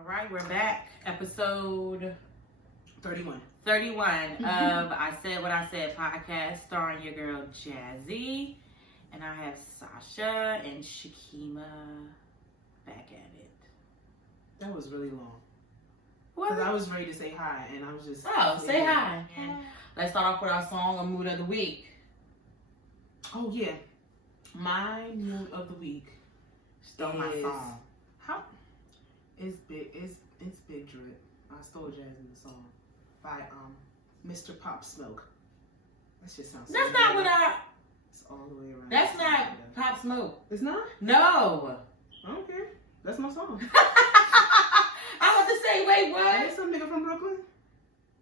All right, we're back. Episode 31. 31 of I Said What I Said podcast, starring your girl Jazzy. And I have Sasha and Keema back at it. That was really long. What? Because I was ready to say hi, and I was just... Oh, say hi. And let's start off with our song or mood of the week. Oh, yeah. My mood of the week Stole my song. How? It's Big Drip. I stole Jazzy's song by Mr. Pop Smoke. That shit sounds. That's not what I. It's all the way around. That's not Pop Smoke. It's not. No. I don't care. That's my song. I was to say, wait, what? It's some nigga from Brooklyn.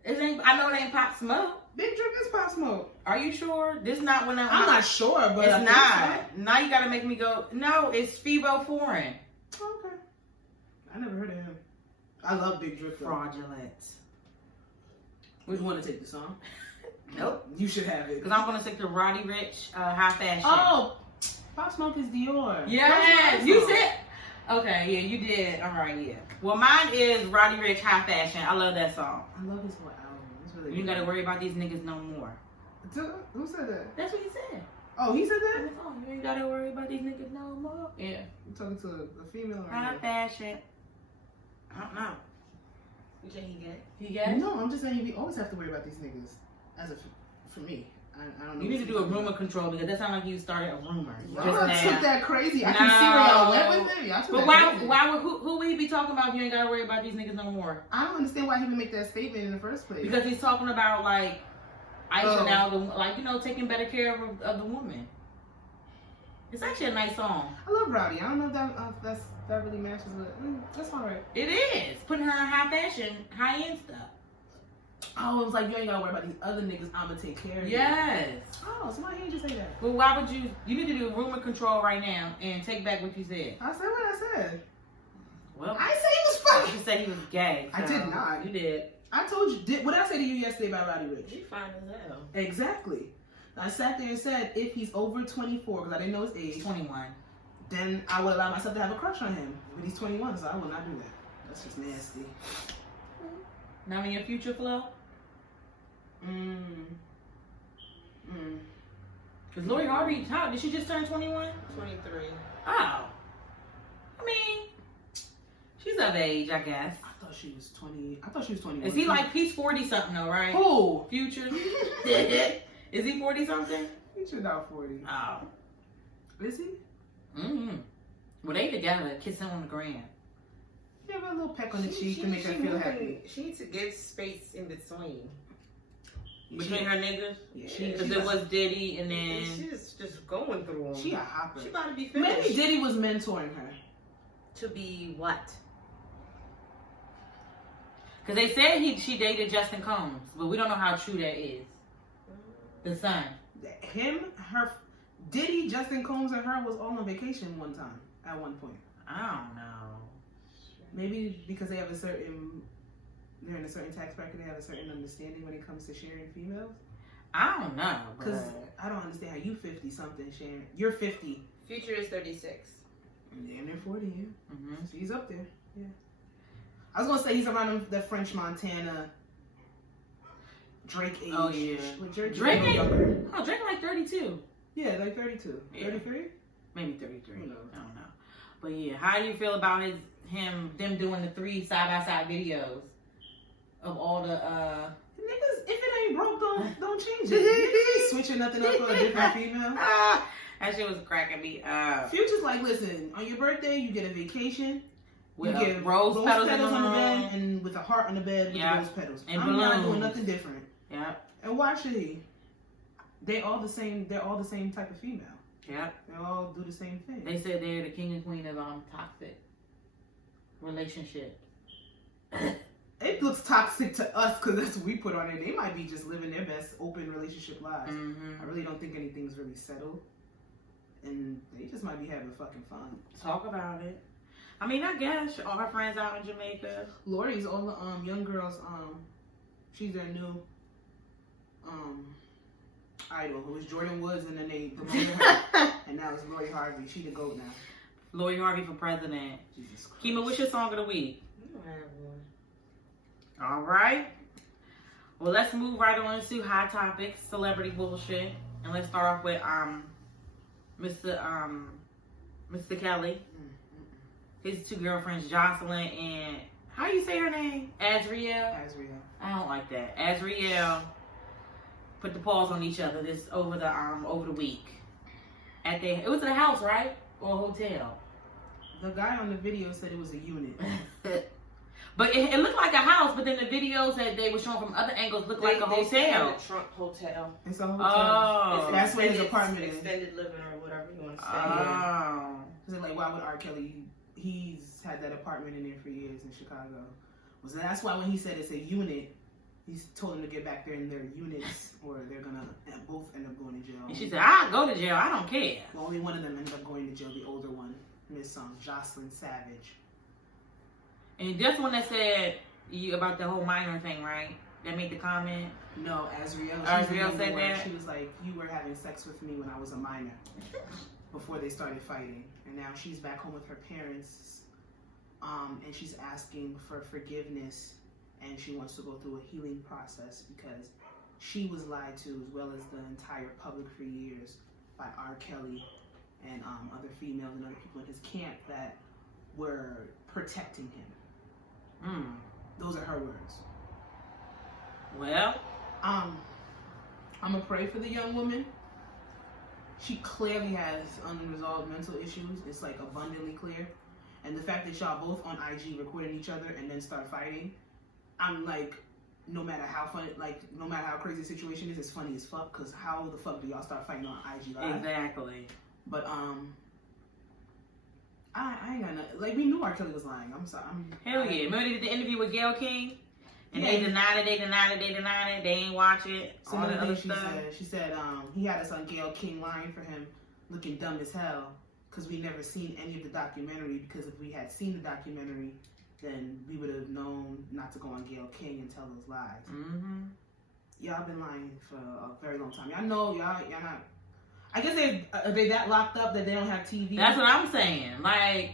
I know it ain't Pop Smoke. Big Drip is Pop Smoke. Are you sure? This not when I'm not sure, but it's not. Now you gotta make me go. No, it's Phoebo Foreign. Okay. I never heard of him. I love Big Drip. Fraudulent. We want to take the song. Nope. You should have it. Because I'm gonna stick to Roddy Ricch, High Fashion. Oh, Pop Smoke is Dior. Yes, you said. Okay, yeah, you did. All right, yeah. Well, mine is Roddy Ricch, High Fashion. I love that song. I love his whole album. It's really You ain't gotta worry about these niggas no more. Who said that? That's what he said. Oh, he said that? You ain't gotta worry about these niggas no more. Yeah. You talking to a female or High a Fashion. I don't know. You say he gay? He got it? No, I'm just saying we always have to worry about these niggas. For me, I don't know. You need to do a rumor control because that sounded like you started a rumor. Y'all just took now. that crazy. I can see where y'all went with it. Y'all took But that crazy. why would who would he be talking about if you ain't gotta worry about these niggas no more? I don't understand why he would make that statement in the first place. Because he's talking about like icing out the taking better care of the woman. It's actually a nice song. I love Rowdy. I don't know if that really matches with. That's alright. It is putting her in high fashion, high end stuff. Oh, it was like you ain't gotta worry about these other niggas. I'ma take care of you. Yes. Oh, so why he just say that? But why would you? You need to do rumor control right now and take back what you said. I said what I said. Well, I say he was fucking. you said he was gay. I did not. You did. I told you. What did I say to you yesterday about Roddy Ricch? He fine as hell. Exactly. I sat there and said if he's over 24, because I didn't know his age, 21. then I would allow myself to have a crush on him. But he's 21, so I will not do that. That's just nasty. Now in your future flow? Because Lori Harvey, how did she just turn 21? 23. Oh. I mean, she's of age, I guess. I thought she was 20. I thought she was 21. Is he like, he's 40 something though, right? Who? Future? Is he 40 something? He should not 40. Oh. Is he? Mm-hmm. Well, they together, kissing on the gram. Give her a little peck on the cheek to make her feel happy. She needs to give space in between. Between her niggas? Yeah. Because it was Diddy and then... She's just going through them. She a hopper. She about to be finished. Maybe Diddy was mentoring her. To be what? Because they said she dated Justin Combs, but we don't know how true that is. The son. Diddy, Justin Combs, and her was all on vacation at one point. I don't know. Maybe because they're in a certain tax bracket, they have a certain understanding when it comes to sharing females. I don't know. Because I don't understand how you 50 something sharing. You're 50. Future is 36. Yeah, and they're 40, yeah. Mm-hmm. So he's up there, yeah. I was gonna say he's around the French Montana Drake age. Oh yeah. But Drake younger. Oh, Drake like 32. Yeah, like 32. Yeah. 33? Maybe 33. Who knows? I don't know. But yeah, how do you feel about them doing the 3 side-by-side videos of all the Niggas, if it ain't broke, don't change it. Niggas ain't switching nothing up for a different female. That shit was cracking me up. Future's like, listen, on your birthday you get a vacation. With you get rose petals on the bed and with a heart on the bed with the rose petals. And I'm not doing nothing different. Yeah. And why should he? They're all the same type of female. Yeah. They all do the same thing. They said they're the king and queen of toxic relationships. It looks toxic to us because that's what we put on it. They might be just living their best open relationship lives. Mm-hmm. I really don't think anything's really settled. And they just might be having fucking fun. Talk about it. I mean, I guess all her friends out in Jamaica. Lori's all the young girls. She's their new idol. It was Jordan Woods, and then they promoted her, and now it's Lori Harvey. She the GOAT now. Lori Harvey for president. Jesus Christ. Keema, what's your song of the week? don't have one. All right. Well, let's move right on to hot topics, celebrity bullshit, and let's start off with Mr. Kelly. His two girlfriends, Jocelyn and how you say her name? Azriel. I don't like that. Azriel put the paws on each other this over the week. It was at a house, right? Or a hotel? The guy on the video said it was a unit. But it looked like a house, but then the videos that they were showing from other angles looked like a hotel. It's a Trump hotel. It's a hotel. Oh. That's where his apartment is. Extended living or whatever you want to say. Oh. Because like, why would R. Kelly? He's had that apartment in there for years in Chicago. So that's why when he said it's a unit, he's told them to get back there in their units, or they're gonna both end up going to jail. And she said, "I'll go to jail. I don't care." Well, only one of them ended up going to jail. The older one, Miss Jocelyn Savage. And this one that said you about the whole minor thing, right? That made the comment. No, Azriel. Azriel said that. She was like, "You were having sex with me when I was a minor." Before they started fighting, and now she's back home with her parents, and she's asking for forgiveness, and she wants to go through a healing process because she was lied to, as well as the entire public for years, by R. Kelly and other females and other people in his camp that were protecting him. Those are her words. Well, I'm gonna pray for the young woman. She clearly has unresolved mental issues. It's like abundantly clear. And the fact that y'all both on IG recording each other and then start fighting, I'm like, no matter how funny, like, no matter how crazy the situation is, it's funny as fuck. Because how the fuck do y'all start fighting on IG Live? exactly. But I ain't got nothing. Like, we knew R. Kelly was lying. I'm sorry. Hell yeah! Remember they did the interview with Gayle King, and Yeah. they denied it. They ain't watch it. So All the another other thing stuff. she said he had us on Gayle King lying for him, looking dumb as hell, because we never seen any of the documentary. Because if we had seen the documentary, then we would have known not to go on Gayle King and tell those lies. Mm-hmm. Y'all been lying for a very long time. Y'all know y'all not. I guess they that locked up that they don't have TV. That's what I'm saying. Like,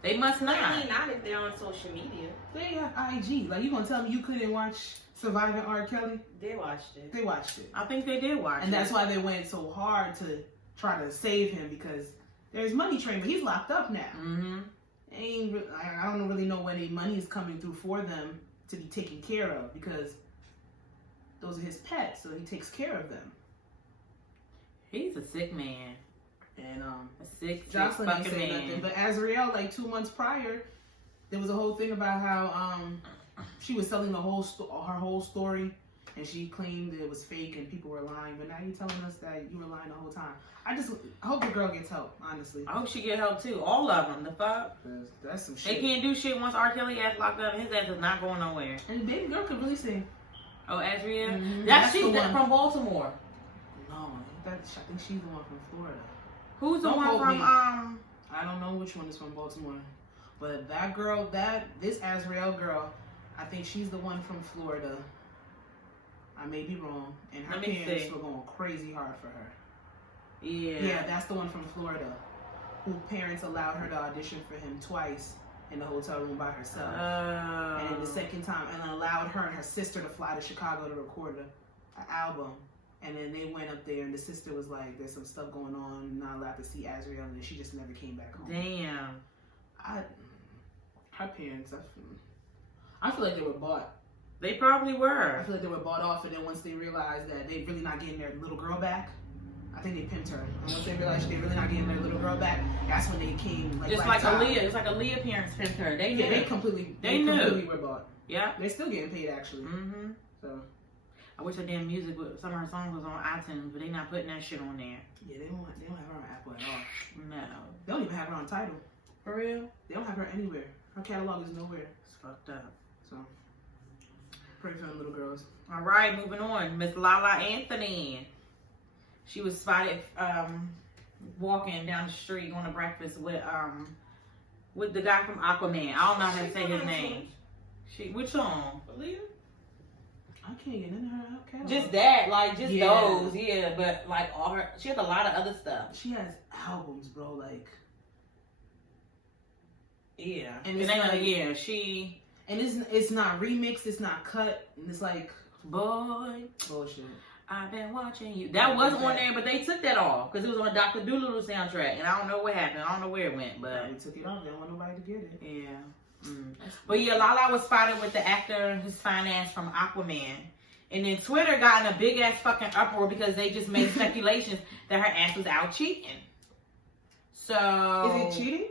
they must not. I mean, not if they're on social media. They have IG. Like, you gonna tell me you couldn't watch Surviving R. Kelly? They watched it. They watched it. I think they did watch it. And that's why they went so hard to try to save him, because there's Money Train, but he's locked up now. Mm-hmm. I don't really know when any money is coming through for them to be taken care of, because those are his pets, so he takes care of them. He's a sick man. And A sick Jocelyn ain't fucking saying man. nothing, but Azriel, like 2 months prior, there was a whole thing about how she was selling her whole story, and she claimed it was fake and people were lying. But now you're telling us that you were lying the whole time. I hope the girl gets help, honestly. I hope she get help too. All of them. The fuck? 'Cause that's some They shit. can't do shit once R. Kelly ass locked up. His ass is not going nowhere. And the baby girl could really sing. Oh, Azriel? Mhm. That's the she's one. from Baltimore. No, I think she's the one from Florida. Who's the Don't one quote from me. I don't know which one is from Baltimore, but that girl, this Azriel girl, I think she's the one from Florida. I may be wrong, and her Let me parents see. were going crazy hard for her. Yeah. Yeah, that's the one from Florida, who parents allowed her to audition for him twice in the hotel room by herself, and then the second time, and allowed her and her sister to fly to Chicago to record an album. And then they went up there, and the sister was like, "There's some stuff going on. Not allowed to see Azriel," and then she just never came back home. Damn. Her parents, I feel like they were bought. They probably I were. feel like they were bought off, and then once they realized that they really not getting their little girl back, I think they pimped her. And once they realized they really not getting their little girl back, that's when they came. It's like Aaliyah. It's like Aaliyah parents pimped her. They knew. Yeah, they completely were bought. Yeah. They're still getting paid actually. Mm-hmm. So I wish her damn music, some of her songs was on iTunes, but they not putting that shit on there. yeah, they don't have her on Apple at all. No. They don't even have her on Tidal. For real? They don't have her anywhere. Her catalog is nowhere. It's fucked up. So pray for them little girls. All right, moving on. Miss Lala Anthony. She was spotted walking down the street going to breakfast with the guy from Aquaman. I don't know how to say his name. Which song? Aaliyah? I can't get into her catalog. Just that, like just Yeah. those, yeah. But like she has a lot of other stuff. She has albums, bro. Like, Yeah, And and it's like- yeah, she And it's not remixed, it's not cut, and it's like bullshit. I've been watching you. That was on there, but they took that off because it was on Dr. Dolittle soundtrack, and I don't know what happened. I don't know where it went, but they took it off. They don't want nobody to get it. Yeah. But yeah, Lala was spotted with the actor who's financed from Aquaman, and then Twitter got in a big ass fucking uproar because they just made speculations that her ass was out cheating. So is it cheating?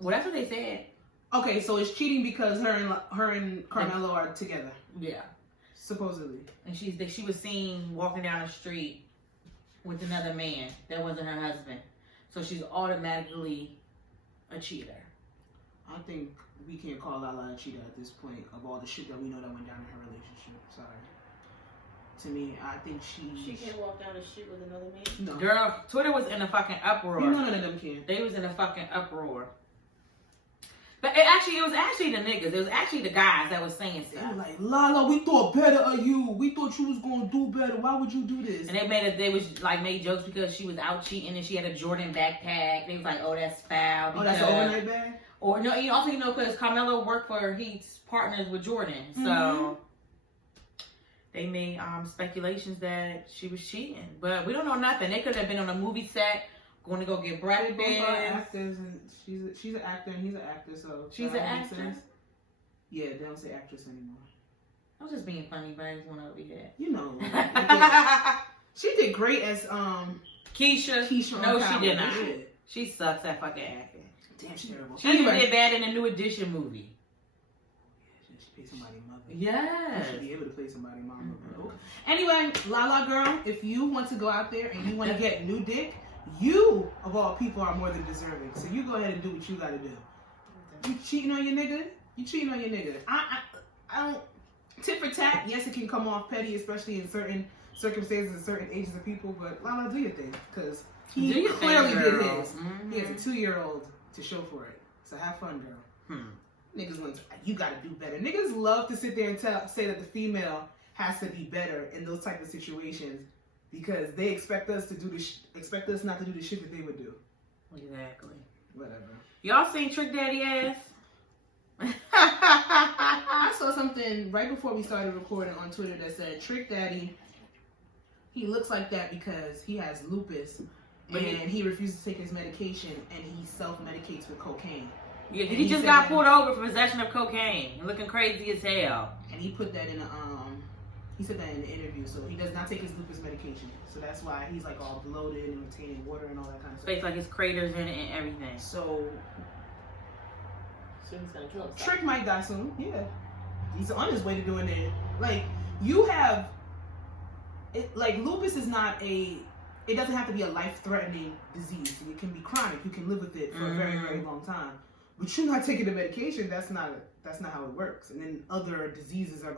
Well, that's what they said. Okay, so it's cheating because her and Carmelo are together. Yeah. Supposedly. And she was seen walking down the street with another man that wasn't her husband. So she's automatically a cheater. I think we can't call Lala a cheater at this point of all the shit that we know that went down in her relationship. Sorry. To me, I think she can't walk down the street with another man. No. Girl, Twitter was in a fucking uproar. None of them can. They was in a fucking uproar. But it was actually the niggas. It was actually the guys that was saying stuff. They were like, Lala, we thought better of you. We thought you was gonna do better. Why would you do this? And they made jokes because she was out cheating and she had a Jordan backpack. They was like, oh, that's foul. Oh, that's an overnight bag? Or no, because Carmelo worked he's partners with Jordan. So they made speculations that she was cheating. But we don't know nothing. They could have been on a movie set going to go get breakfast. Actors, and she's an actor and he's an actor, so she's an actress. Yeah, they don't say actress anymore. I was just being funny, but I just want to be that. You know, she did great as Keisha. No, she did not. She sucks at fucking acting. Damn, she's terrible. She even did bad in the New Edition movie. She played somebody's mother. Yes. She should be able to play somebody's mama. Anyway, Lala girl, if you want to go out there and you want to get new dick, you, of all people, are more than deserving. So you go ahead and do what you got to do. You cheating on your nigga? You cheating on your nigga. I don't... Tit for tat, yes, it can come off petty, especially in certain circumstances and certain ages of people, but Lala, do your thing. Because he clearly did his. He has a 2-year-old to show for it. So have fun, girl. Niggas want to... You got to do better. Niggas love to sit there and say that the female has to be better in those type of situations. Because they expect us not to do the shit that they would do. Exactly. Whatever. Y'all seen Trick Daddy ass? I saw something right before we started recording on Twitter that said Trick Daddy, he looks like that because he has lupus and he refuses to take his medication and he self-medicates with cocaine. Yeah, he just got pulled over for possession of cocaine, looking crazy as hell. And he put that in he said that in the interview, so he does not take his lupus medication. So that's why he's like all bloated and retaining water and all that kind of stuff. Face like his craters in it and everything. So he's gonna kill himself. Trick might die soon, yeah. He's on his way to doing it. Like, you have... lupus is not it doesn't have to be a life-threatening disease. It can be chronic. You can live with it for a very, very long time. But you're not taking the medication, that's not how it works. And then other diseases or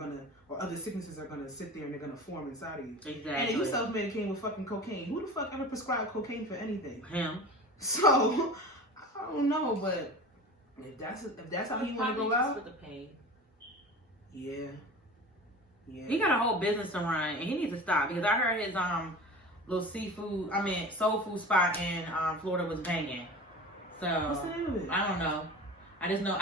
other sicknesses are gonna sit there and they're gonna form inside of you. Exactly. And if you self-medicate with fucking cocaine, who the fuck ever prescribed cocaine for anything? Him. So, I don't know, but if that's how you want to go out, for the pain. Yeah. He got a whole business to run, and he needs to stop because I heard his little soul food spot in Florida was banging. So what's the name of it? I don't know. I just know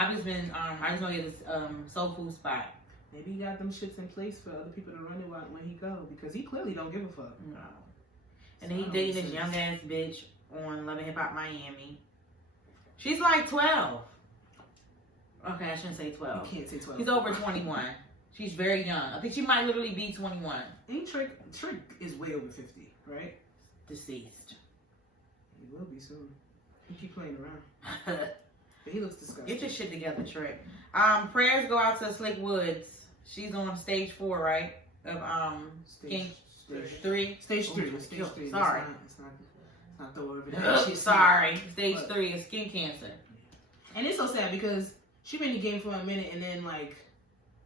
he has this soul food spot. Maybe he got them shits in place for other people to run it when he go because he clearly don't give a fuck. No. And then he dated this young ass bitch on Love and Hip Hop Miami. She's like 12. Okay, I shouldn't say 12. You can't say 12. She's over 21. She's very young. I think she might literally be 21. Ain't Trick is way over 50, right? Deceased. He will be soon. He keep playing around. But he looks disgusting. Get your shit together, Trick. Prayers go out to Slick Woods. She's on stage 4, right? Of Stage 3. Stage 3. Stage 3. Sorry. It's not the word of that. Sorry. Stage 3 is skin cancer. And it's so sad because she been in the game for a minute and then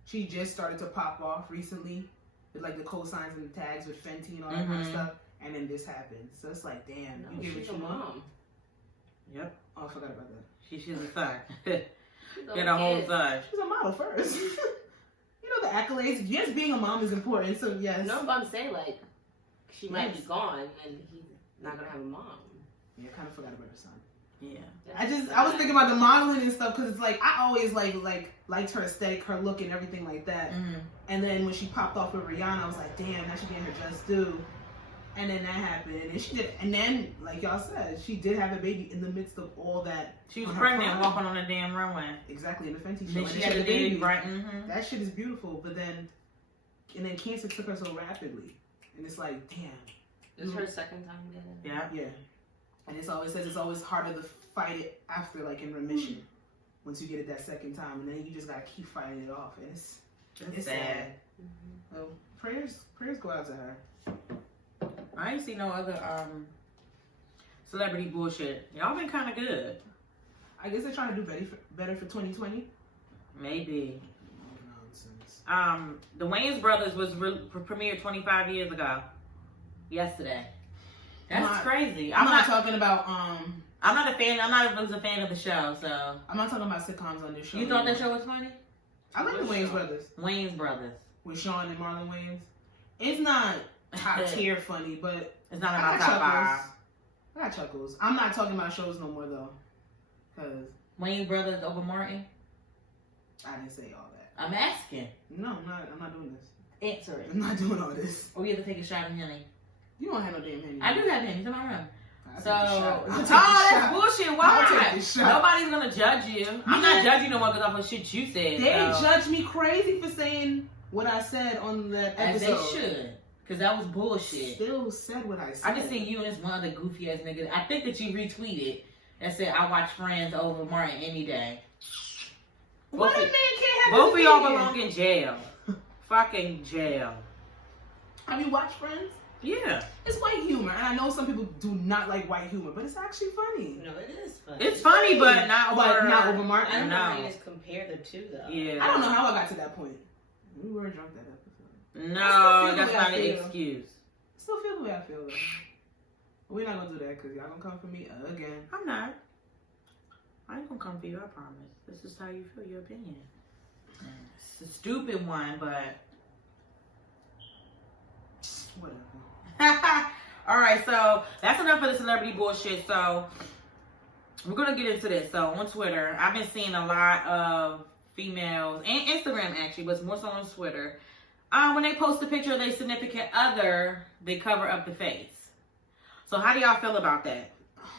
she just started to pop off recently with the cosigns and the tags with Fenty and all that kind of stuff. And then this happened. So it's like, damn, you give it your mom. Yep. Oh, I forgot about that. She's a son. Get a whole son. She's a model first. You know the accolades. Yes, being a mom is important. So yes. No, but I'm saying she might be gone and he's not gonna have a mom. Yeah, I kind of forgot about her son. Yeah. I was thinking about the modeling and stuff because it's like I always liked her aesthetic, her look, and everything like that. Mm-hmm. And then when she popped off with Rihanna, I was like, damn, now she getting her just due. And then that happened, and she did. And then, like y'all said, she did have a baby in the midst of all that. She was pregnant, walking on the damn runway. Exactly, in the Fenty show. And then she had a baby, right? Mm-hmm. That shit is beautiful, but then cancer took her so rapidly, and it's like, damn. This is her second time getting it. Yeah. Yeah. And it's always harder to fight it after, like, in remission. Once you get it that second time, and then you just gotta keep fighting it off, and it's sad. Mm-hmm. Well, prayers go out to her. I ain't see no other celebrity bullshit. Y'all been kind of good. I guess they're trying to do better for 2020. Maybe. Nonsense. The Wayans Brothers was premiered 25 years ago. Yesterday. That's crazy. I'm not talking about I'm not a fan. I'm not a fan of the show, so. I'm not talking about sitcoms on this show. You thought that show was funny? I like the Wayans Brothers. Wayans Brothers. With Sean and Marlon Wayans. It's not top tier funny, but it's not about top five. I got chuckles. I'm not talking about shows no more though, cause Wayans Brothers over Martin. I didn't say all that. I'm asking. No, I'm not doing this. Answer it. I'm not doing all this. Or we have to take a shot of Henny. You don't have no damn Henny. I do have Henny. It's in my room. So, that's bullshit. Why? Nobody's gonna judge you. I'm not judging no one because of shit you said. They judge me crazy for saying what I said on that episode. As they should. Because that was bullshit. Still said what I said. I just seen you and this one other goofy ass nigga. I think that you retweeted and said, I watch Friends over Martin any day. What a man can't have both of y'all belong in jail. Fucking jail. Have you watched Friends? Yeah. It's white humor. And I know some people do not like white humor, but it's actually funny. No, it is funny. It's funny, but not over I Martin. don't know how you just compare the two, though. Yeah. I don't know how I got to that point. We were drunk that episode. No, that's not an excuse. I still feel the way I feel, though. But we're not going to do that because y'all going to come for me again. I'm not. I ain't going to come for you, I promise. This is how you feel, your opinion. It's a stupid one, but... Whatever. Alright, so that's enough of the celebrity bullshit. So we're gonna get into this. So on Twitter, I've been seeing a lot of females and Instagram actually, but it's more so on Twitter. When they post a picture of their significant other, they cover up the face. So how do y'all feel about that?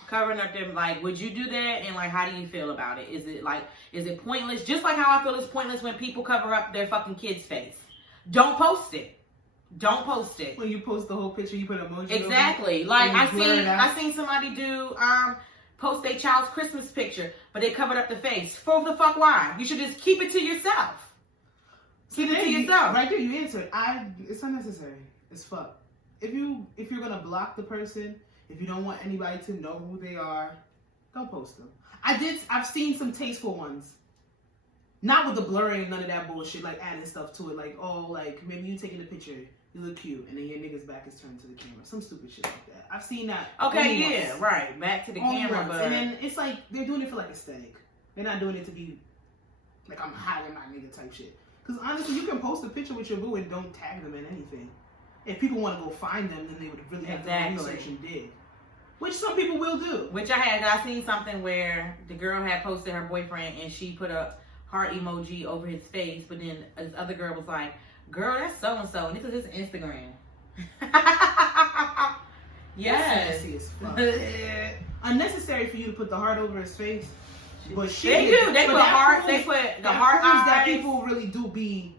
Covering up them, like, would you do that? And like, how do you feel about it? Is it pointless? Just like how I feel it's pointless when people cover up their fucking kid's face. Don't post it. Don't post it. When you post the whole picture, you put emoji. Exactly. Like I seen somebody do post their child's Christmas picture, but they covered up the face. For the fuck why? You should just keep it to yourself. Keep it to yourself. Right there, you answered. It's unnecessary. It's fuck. If you're gonna block the person, if you don't want anybody to know who they are, don't post them. I've seen some tasteful ones. Not with the blurring and none of that bullshit, like adding stuff to it, like, oh, like, maybe you taking a picture, you look cute, and then your nigga's back is turned to the camera. Some stupid shit like that. I've seen that. Okay, yeah, once. Right. Back to the camera, but... And then it's like, they're doing it for, like, aesthetic. They're not doing it to be, like, I'm hiding my nigga type shit. Because, honestly, you can post a picture with your boo and don't tag them in anything. If people want to go find them, then they would really have to do research and dig. Which some people will do. Which I seen something where the girl had posted her boyfriend, and she put a heart emoji over his face, but then this other girl was like, girl, that's so-and-so, and this is his Instagram. Yes. Unnecessary for you to put the heart over his face. But they put heart, they put the heart eyes. That people really do be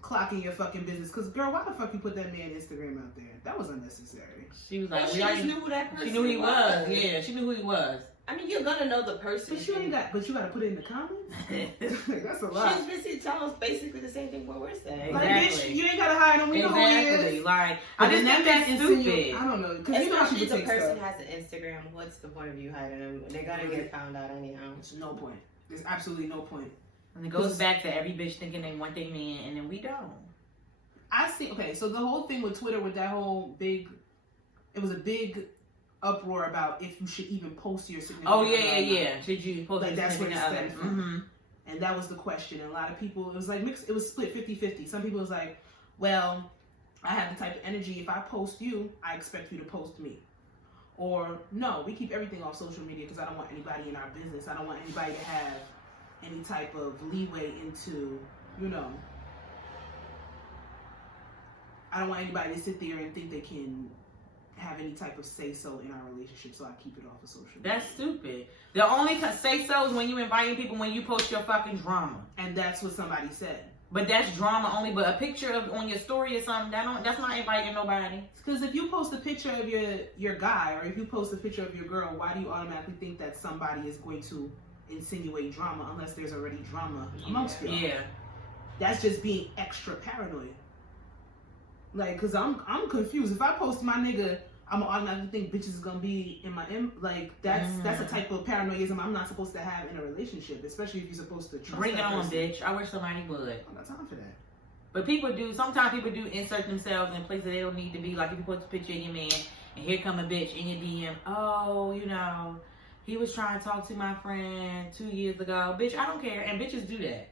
clocking your fucking business. Because, girl, why the fuck you put that man Instagram out there? That was unnecessary. She was like, she just knew who that person was. She knew who he was. Yeah, she knew who he was. I mean, you're gonna know the person. But you got to put it in the comments. That's a lot. She's busy telling us basically the same thing what we're saying. Exactly. Like, bitch, you ain't gotta hide him. We know who he is. Like, I just think that's stupid. I don't know. Because you know how people the take person stuff. has an Instagram. What's the point of you hiding them? They're gonna get found out anyhow. There's no point. There's absolutely no point. And it goes back to every bitch thinking they want their man, and then we don't. Okay, so the whole thing with Twitter with that whole it was a big uproar about if you should even post your significant other. Oh yeah. Should you post like that's where it stemmed from. Mm-hmm. And that was the question. And a lot of people, it was like mixed. It was split 50-50. Some people was like, well, I have the type of energy. If I post you, I expect you to post me. Or no, we keep everything off social media because I don't want anybody in our business. I don't want anybody to have any type of leeway into, you know, I don't want anybody to sit there and think they can have any type of say-so in our relationship, so I keep it off of social media. That's stupid. The only say-so is when you inviting people when you post your fucking drama. And that's what somebody said. But that's drama only. But a picture of on your story or something, that's not inviting nobody. Because if you post a picture of your guy, or if you post a picture of your girl, why do you automatically think that somebody is going to insinuate drama unless there's already drama amongst you? Yeah. That's just being extra paranoid. Like, cause I'm confused. If I post my nigga, I'm automatically think bitches is gonna be in my like that's a type of paranoidism I'm not supposed to have in a relationship, especially if you're supposed to trust. Bring it on, person. bitch. I wish somebody would. I don't got time for that. But sometimes people do insert themselves in places they don't need to be. Like if you post a picture of your man and here come a bitch in your DM. Oh, you know, he was trying to talk to my friend 2 years ago. Bitch, I don't care. And bitches do that.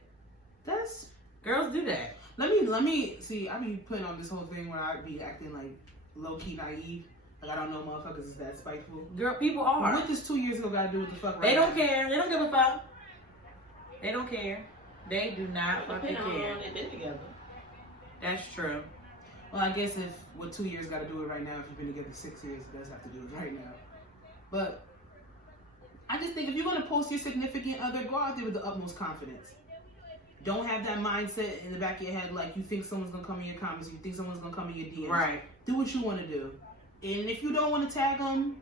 Girls do that. Let me see. I be putting on this whole thing where I be acting like low key naive. Like I don't know motherfuckers is that spiteful. Girl, people are. What does 2 years ago got to do with the fuck? They don't care. They don't give a fuck. They don't care. They do not fucking care. They've been together. That's true. Well, I guess if what 2 years got to do it right now, if you've been together 6 years, it does have to do it right now. But I just think if you're gonna post your significant other, go out there with the utmost confidence. Don't have that mindset in the back of your head like you think someone's gonna come in your comments, you think someone's gonna come in your DMs. Right. Do what you want to do, and if you don't want to tag them,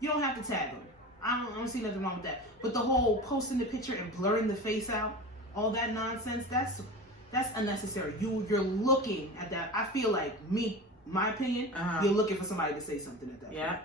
you don't have to tag them. I don't see nothing wrong with that. But the whole posting the picture and blurring the face out, all that nonsense, that's unnecessary. You're looking at that. I feel like my opinion, you're looking for somebody to say something at that point.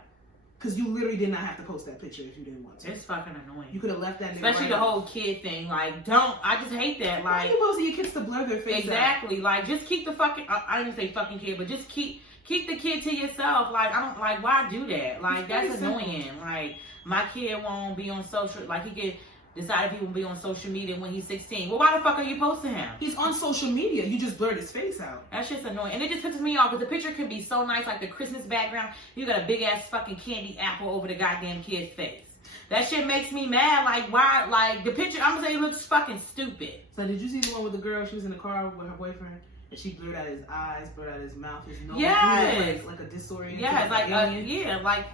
Because you literally did not have to post that picture if you didn't want to. It's fucking annoying. You could have left that nigga especially the whole kid thing. Like, I just hate that. Like, why are you posting your kids to blur their face exactly. out? Like, just keep the fucking, I didn't say fucking kid, but just keep the kid to yourself. Like, I don't, like, why do that? Like, that's annoying. Like, my kid won't be on social, like, he could decide if he will be on social media when he's 16. Well, why the fuck are you posting him? He's on social media. You just blurred his face out. That's just annoying. And it just pisses me off because the picture can be so nice, like the Christmas background. You got a big ass fucking candy apple over the goddamn kid's face. That shit makes me mad. Like, why? Like, the picture, I'm gonna say it looks fucking stupid. So, did you see the one with the girl? She was in the car with her boyfriend and she blurred out his eyes, blurred out his mouth, his nose. Yes. Like a disoriented. Yeah, like,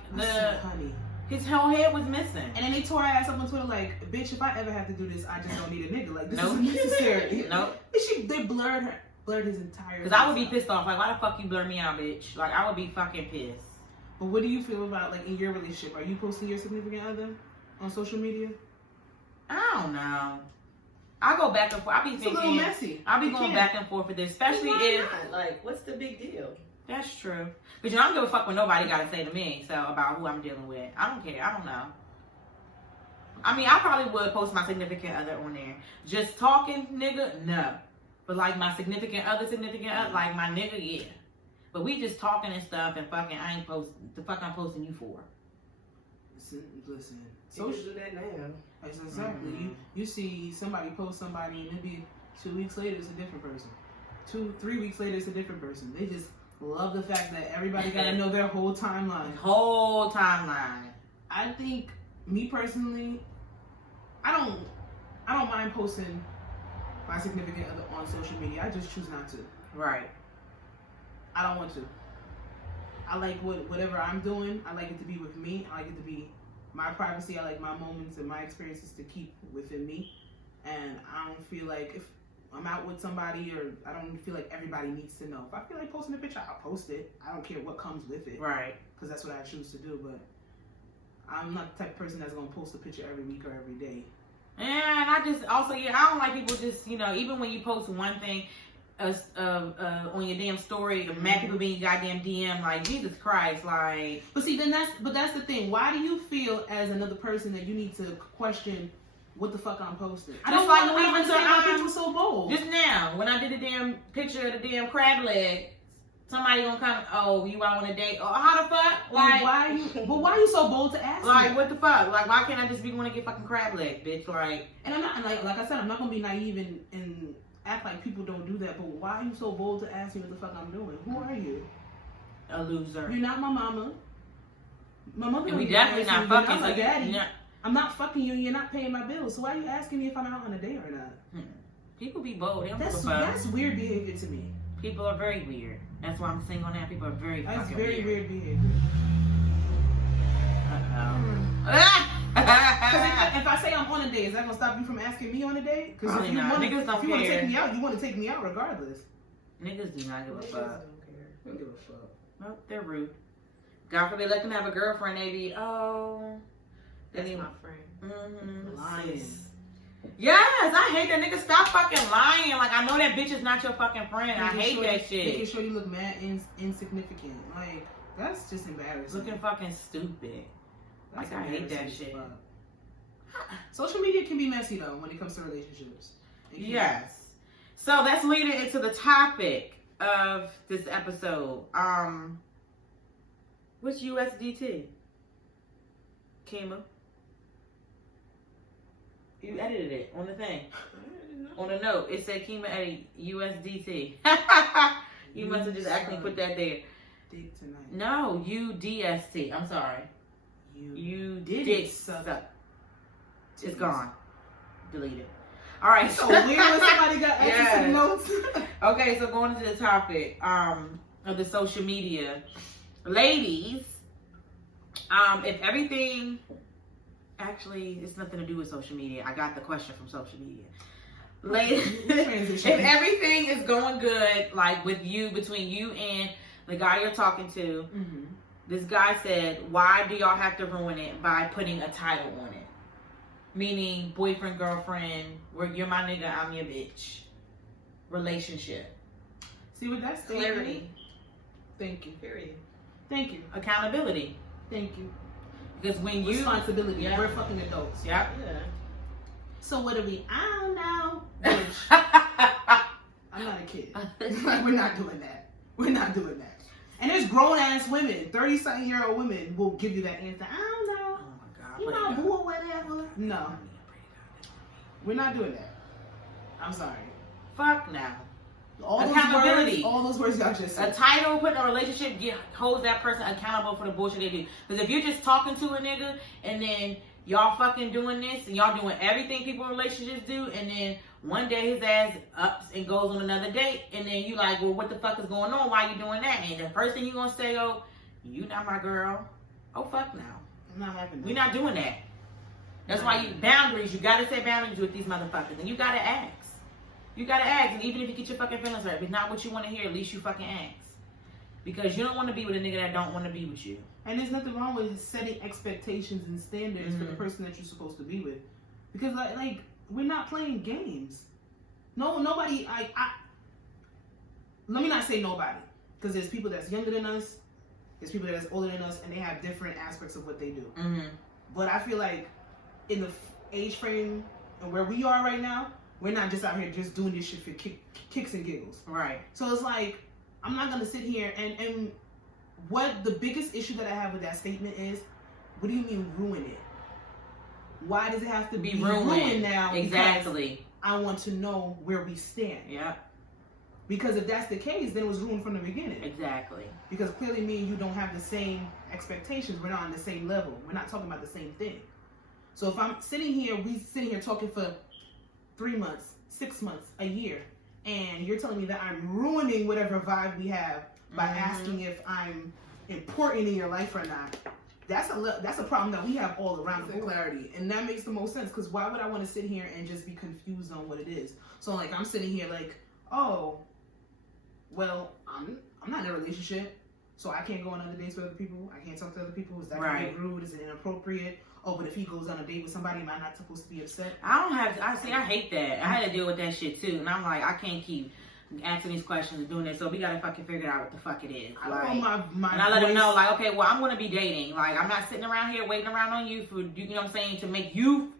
honey. His whole head was missing. And then they tore her ass up on Twitter like, bitch, if I ever have to do this, I just don't need a nigga. Like, this isn't necessary. Nope. They blurred his entire Because I would be pissed off. Like, why the fuck you blur me out, bitch? Like, I would be fucking pissed. But what do you feel about, like, in your relationship? Are you posting your significant other on social media? I don't know. I go back and forth. I be thinking. It's a little messy. I be going back and forth with this. Especially if. Like, what's the big deal? That's true. But you know, I don't give a fuck what nobody got to say to me about who I'm dealing with. I don't care. I don't know. I mean, I probably would post my significant other on there. Just talking, nigga, no. But like my significant other, like my nigga, yeah. But we just talking and stuff and fucking, I ain't posting. The fuck I'm posting you for? Listen. Social do that now. Exactly. Mm-hmm. You see somebody post somebody and maybe 2 weeks later it's a different person. 2-3 weeks later it's a different person. They just love the fact that everybody gotta know their whole timeline. I think, me personally, I don't mind posting my significant other on social media. I just choose not to. Right. I don't want to. I like whatever I'm doing. I like it to be with me. I like it to be my privacy. I like my moments and my experiences to keep within me. And I don't feel like if I'm out with somebody, or I don't feel like everybody needs to know. If I feel like posting a picture, I'll post it. I don't care what comes with it. Right. Because that's what I choose to do. But I'm not the type of person that's going to post a picture every week or every day. And I just also, I don't like people just, even when you post one thing on your damn story, mad people being your goddamn DM, like, Jesus Christ, like. But see, that's the thing. Why do you feel as another person that you need to question what the fuck I'm posting? I don't understand how people are so bold. Just now, when I did the damn picture of the damn crab leg, somebody gonna come, oh, you out on a date? Oh, how the fuck? Like, why are you so bold to ask? Like, what the fuck? Like, why can't I just be going to get fucking crab legs, bitch? Like, and I'm not, like I said, I'm not gonna be naive and act like people don't do that. But why are you so bold to ask me what the fuck I'm doing? Who are you? A loser. You're not my mama. My mother. And we definitely not fucking. I'm So like, Daddy, yeah. I'm not fucking you. And you're not paying my bills. So why are you asking me if I'm out on a date or not? People be bold. They don't That's give a fuck. that's weird behavior to me. People are very weird. That's why I'm single now. People are very That's fucking very weird behavior. Because if I say I'm on a date, is that gonna stop you from asking me on a date? Because if you want to take me out, you want to take me out regardless. Niggas do not give a fuck. Don't give a fuck. Well, they're rude. God forbid, let them have a girlfriend. They be, oh, That's my friend. Lying. Yes, I hate that nigga. Stop fucking lying. Like, I know that bitch is not your fucking friend. I hate that shit. Making sure you look mad insignificant. Like, that's just embarrassing. Looking fucking stupid. That's like, I hate that shit. Social media can be messy, though, when it comes to relationships. Yes. So, that's leading into the topic of this episode. What's USDT? Keema? You edited it on the thing. On the note. It said Keema edited USDT. You must have just actually put that there. Date tonight. No, UDST. I'm sorry. You did it. It's gone. Delete it. All right. So weird when somebody got access to the notes. Okay, so going into the topic of the social media. Ladies, if everything... Actually, it's nothing to do with social media. I got the question from social media. Ladies, if everything is going good, like with you, between you and the guy you're talking to, this guy said, why do y'all have to ruin it by putting a title on it? Meaning, boyfriend, girlfriend, you're my nigga, I'm your bitch. Relationship. See what that's clarity. Thank you. Period. Thank you. Accountability. Thank you. Because when you... Responsibility. Yeah. We're fucking adults. Yep. Yeah. So what are we? I don't know. Bitch. I'm not a kid. We're not doing that. We're not doing that. And there's grown-ass women, 30-something-year-old women will give you that answer. I don't know. Oh my God. You know, boo or whatever. No. We're not doing that. I'm sorry. Fuck now. Accountability. All those words y'all just said. A title, putting a relationship, holds that person accountable for the bullshit they do. Because if you're just talking to a nigga and then y'all fucking doing this and y'all doing everything people in relationships do, and then one day his ass ups and goes on another date, and then you like, well, what the fuck is going on? Why you doing that? And the first thing you gonna say, oh, you not my girl. Oh, fuck now. I'm not having that. We're not doing that. That's why boundaries, you gotta set boundaries with these motherfuckers. And you gotta ask. You gotta ask, and even if you get your fucking feelings hurt, if it's not what you want to hear, at least you fucking ask. Because you don't want to be with a nigga that don't want to be with you. And there's nothing wrong with setting expectations and standards for the person that you're supposed to be with. Because like we're not playing games. Nobody. Let me not say nobody, because there's people that's younger than us, there's people that's older than us, and they have different aspects of what they do. But I feel like in the age frame and where we are right now, we're not just out here just doing this shit for kicks and giggles. Right. So it's like, I'm not going to sit here and what the biggest issue that I have with that statement is, what do you mean ruin it? Why does it have to be ruined now? Exactly. I want to know where we stand. Yeah. Because if that's the case, then it was ruined from the beginning. Exactly. Because clearly me and you don't have the same expectations. We're not on the same level. We're not talking about the same thing. So if I'm sitting here, talking for 3 months, 6 months, a year, and you're telling me that I'm ruining whatever vibe we have by asking if I'm important in your life or not, that's a problem that we have all around the clarity. And that makes the most sense, because why would I want to sit here and just be confused on what it is? So like, I'm sitting here like, oh, well, I'm not in a relationship, so I can't go on other dates with other people. I can't talk to other people. Is that rude? Is it inappropriate? Oh, but if he goes on a date with somebody, am I not supposed to be upset? I hate that. I had to deal with that shit too. And I'm like, I can't keep asking these questions and doing this. So we gotta fucking figure out what the fuck it is. I don't know my and I let them know, like, okay, well, I'm gonna be dating. Like, I'm not sitting around here waiting around on you for, you know what I'm saying, to make you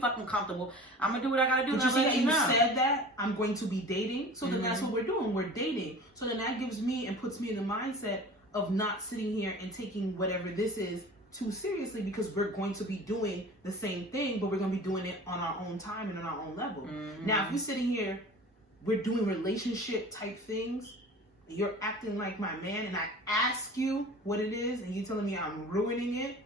fucking comfortable. I'm gonna do what I gotta do. But you see how you said that? I'm going to be dating. So then that's what we're doing. We're dating. So then that gives me and puts me in the mindset of not sitting here and taking whatever this is too seriously, because we're going to be doing the same thing, but we're going to be doing it on our own time and on our own level. Now, if we're sitting here, we're doing relationship type things, you're acting like my man, and I ask you what it is, and you telling me I'm ruining it,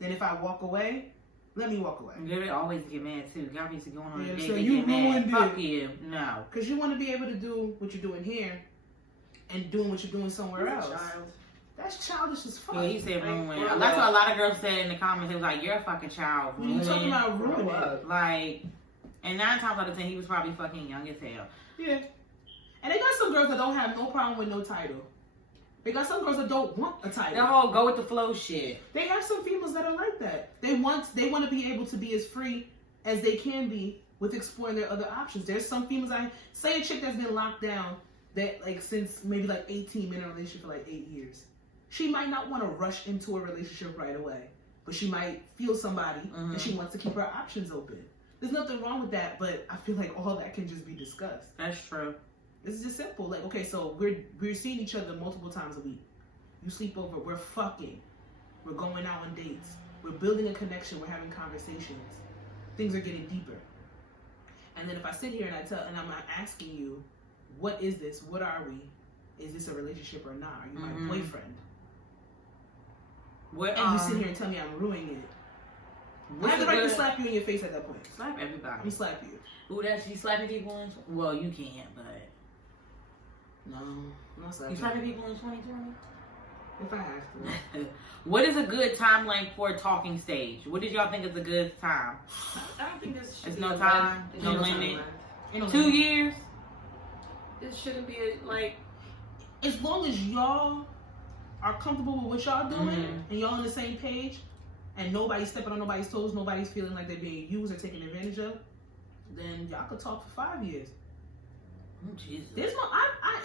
then if I walk away, let me walk away. Yeah, they always get mad too. Y'all be going on a date, so they you get mad. ruined it. Fuck you. No. Because you want to be able to do what you're doing here and doing what you're doing somewhere else. Child. That's childish as fuck. Yeah, he said ruin. Like, That's what a lot of girls said in the comments. They was like, "You're a fucking child." When you talking about ruining it. Like, and 9 times out of 10, he was probably fucking young as hell. Yeah. And they got some girls that don't have no problem with no title. They got some girls that don't want a title. That whole go with the flow shit. They have some females that are like that. They want to be able to be as free as they can be with exploring their other options. There's some females, say a chick that's been locked down that like since maybe like 18, been in a relationship for like 8 years. She might not want to rush into a relationship right away, but she might feel somebody and she wants to keep her options open. There's nothing wrong with that, but I feel like all that can just be discussed. That's true. It's just simple. Like, okay, so we're seeing each other multiple times a week. You sleep over, we're fucking. We're going out on dates. We're building a connection, we're having conversations. Things are getting deeper. And then if I sit here and I'm asking you, what is this? What are we? Is this a relationship or not? Are you my boyfriend? What, and you sit here and tell me I'm ruining it. I have the right to slap you in your face at that point. Slap everybody. I'm gonna slap you. Ooh, that's you slapping people in? Well, you can't, but... No, I'm not slapping you slapping people in 2020? If I have to. What is a good time length for a talking stage? What did y'all think is a good time? I don't think this should There's be no a time? limit. No There's limit? limit. 2 years? This shouldn't be like... As long as y'all are comfortable with what y'all doing and y'all on the same page and nobody's stepping on nobody's toes, nobody's feeling like they're being used or taken advantage of, then y'all could talk for 5 years. Oh, Jesus. There's no,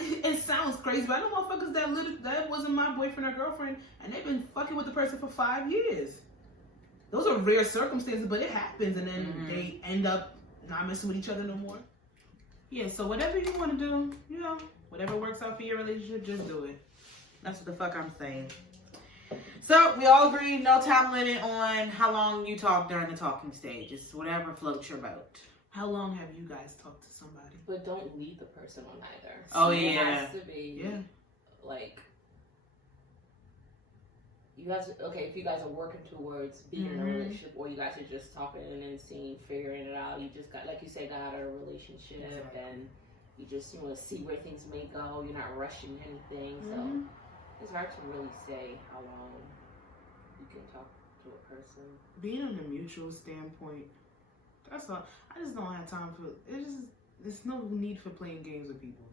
it sounds crazy, but I know motherfuckers that wasn't my boyfriend or girlfriend, and they've been fucking with the person for 5 years. Those are rare circumstances, but it happens, and then they end up not messing with each other no more. Yeah, so whatever you want to do, you know, whatever works out for your relationship, just do it. That's what the fuck I'm saying. So, we all agree, no time limit on how long you talk during the talking stage. It's whatever floats your boat. How long have you guys talked to somebody? But don't lead the person on either. Oh, It yeah. has to be, like, you guys, okay, if you guys are working towards being in a relationship, or you guys are just talking and then seeing, figuring it out, you just got, like you said, got out of a relationship, and you just, you want to see where things may go, you're not rushing anything, so it's hard to really say how long you can talk to a person. Being on a mutual standpoint, that's all. I just don't have time for it. There's no need for playing games with people,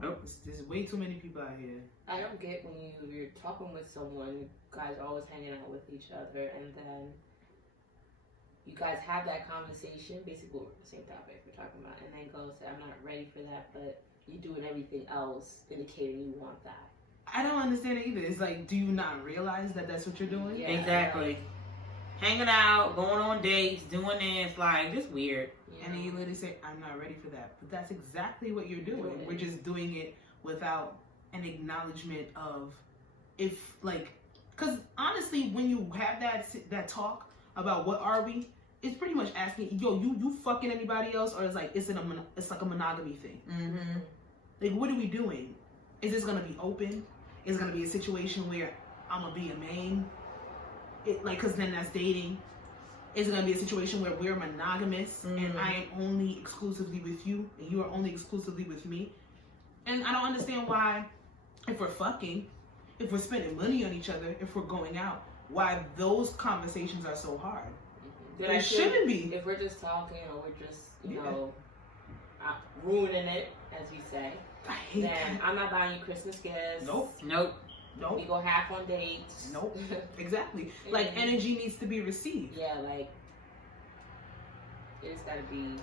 y'all. Nope. There's way too many people out here. I don't get when you're talking with someone, you guys are always hanging out with each other, and then you guys have that conversation, basically the same topic we're talking about, and then go say, I'm not ready for that, but you're doing everything else indicating you want that. I don't understand it either. It's like, do you not realize that that's what you're doing? Yeah, exactly. Hanging out, going on dates, doing this, like, just weird. Yeah. And then you literally say, I'm not ready for that. But that's exactly what you're doing. We're just doing it without an acknowledgement of if, like, because honestly, when you have that talk about what are we, it's pretty much asking, yo, you fucking anybody else? Or it's like, it's like a monogamy thing. Like, what are we doing? Is this going to be open? Is it going to be a situation where I'm going to be a main? Because then that's dating. Is it going to be a situation where we're monogamous and I am only exclusively with you and you are only exclusively with me? And I don't understand why, if we're fucking, if we're spending money on each other, if we're going out, why those conversations are so hard. But it shouldn't be. If we're just talking or we're just, you know, ruining it, as you say, I hate then that. I'm not buying you Christmas gifts. Nope. We go half on dates. Nope. Exactly. Like, energy needs to be received. Yeah, like, it's gotta be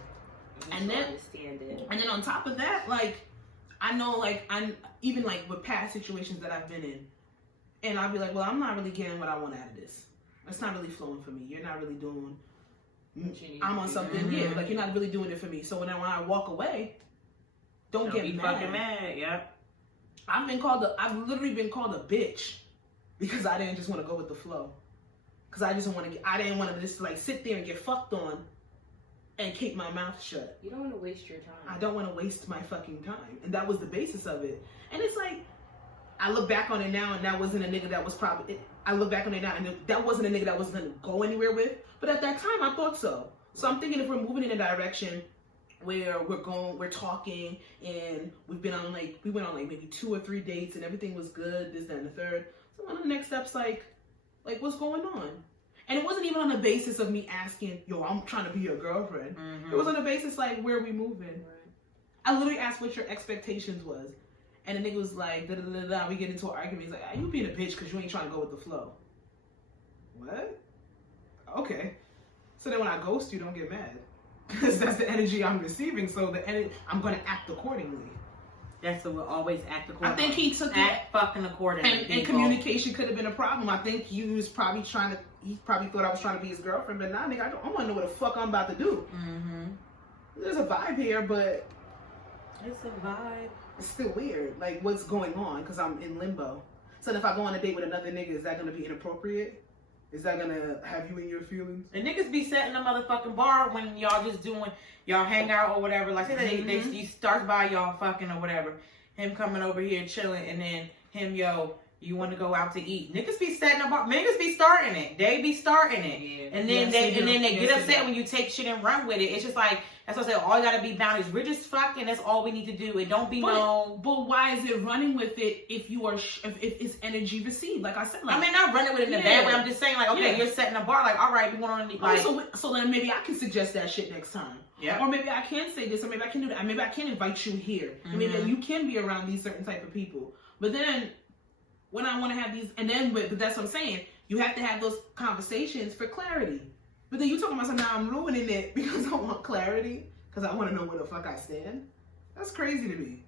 understanding. And then on top of that, like, I know, like, I'm even like with past situations that I've been in, and I'll be like, well, I'm not really getting what I want out of this. It's not really flowing for me. You're not really doing. I'm on something, like you're not really doing it for me. So when I walk away, don't get mad. Fucking mad, yeah. I've literally been called a bitch because I didn't just want to go with the flow. Because I didn't want to just like sit there and get fucked on and keep my mouth shut. You don't want to waste your time. I don't want to waste my fucking time. And that was the basis of it. And it's like, I look back on it now, and that wasn't a nigga that was probably, I look back on it now, and that wasn't a nigga that was going to go anywhere with. But at that time, I thought so. So I'm thinking if we're moving in a direction where we're talking, and we went on like maybe 2 or 3 dates, and everything was good, this, that, and the third. So one of the next steps, like what's going on? And it wasn't even on the basis of me asking, yo, I'm trying to be your girlfriend. Mm-hmm. It was on the basis like, where are we moving? Right. I literally asked what your expectations was. And the nigga was like, da-da-da-da. We get into an argument. He's like, you being a bitch because you ain't trying to go with the flow. What? Okay. So then when I ghost you, don't get mad. Because that's the energy I'm receiving. So I'm going to act accordingly. That's the always act accordingly. I think he took act fucking accordingly. And communication could have been a problem. I think he was probably he probably thought I was trying to be his girlfriend. But nah, nigga, I want to know what the fuck I'm about to do. Mm-hmm. There's a vibe here, but... It's a vibe. It's still weird. Like, what's going on? Because I'm in limbo. So if I go on a date with another nigga, is that going to be inappropriate? Is that going to have you in your feelings? And niggas be setting a motherfucking bar when y'all just doing, y'all hang out or whatever. Like, say he starts by y'all fucking or whatever. Him coming over here chilling, and then him, yo, you want to go out to eat. Niggas be setting a bar. Niggas be starting it. They be starting it. Yeah. And then they get upset when you take shit and run with it. It's just like, that's what I say, all gotta be boundaries. We're just fucking, that's all we need to do. It don't be no... But why is it running with it if you are, if it's energy received? Like I said, like... I mean, not running with it in a bad way. I'm just saying, like, okay, you're setting a bar, like, all right, we want on... Like, so then maybe I can suggest that shit next time. Yeah. Or maybe I can say this, or maybe I can do that. Maybe I can invite you here. Mm-hmm. And maybe you can be around these certain type of people. But then, when I want to have these... And then, but that's what I'm saying. You have to have those conversations for clarity. But then you talking about something, now I'm ruining it because I want clarity. Because I want to know where the fuck I stand. That's crazy to me.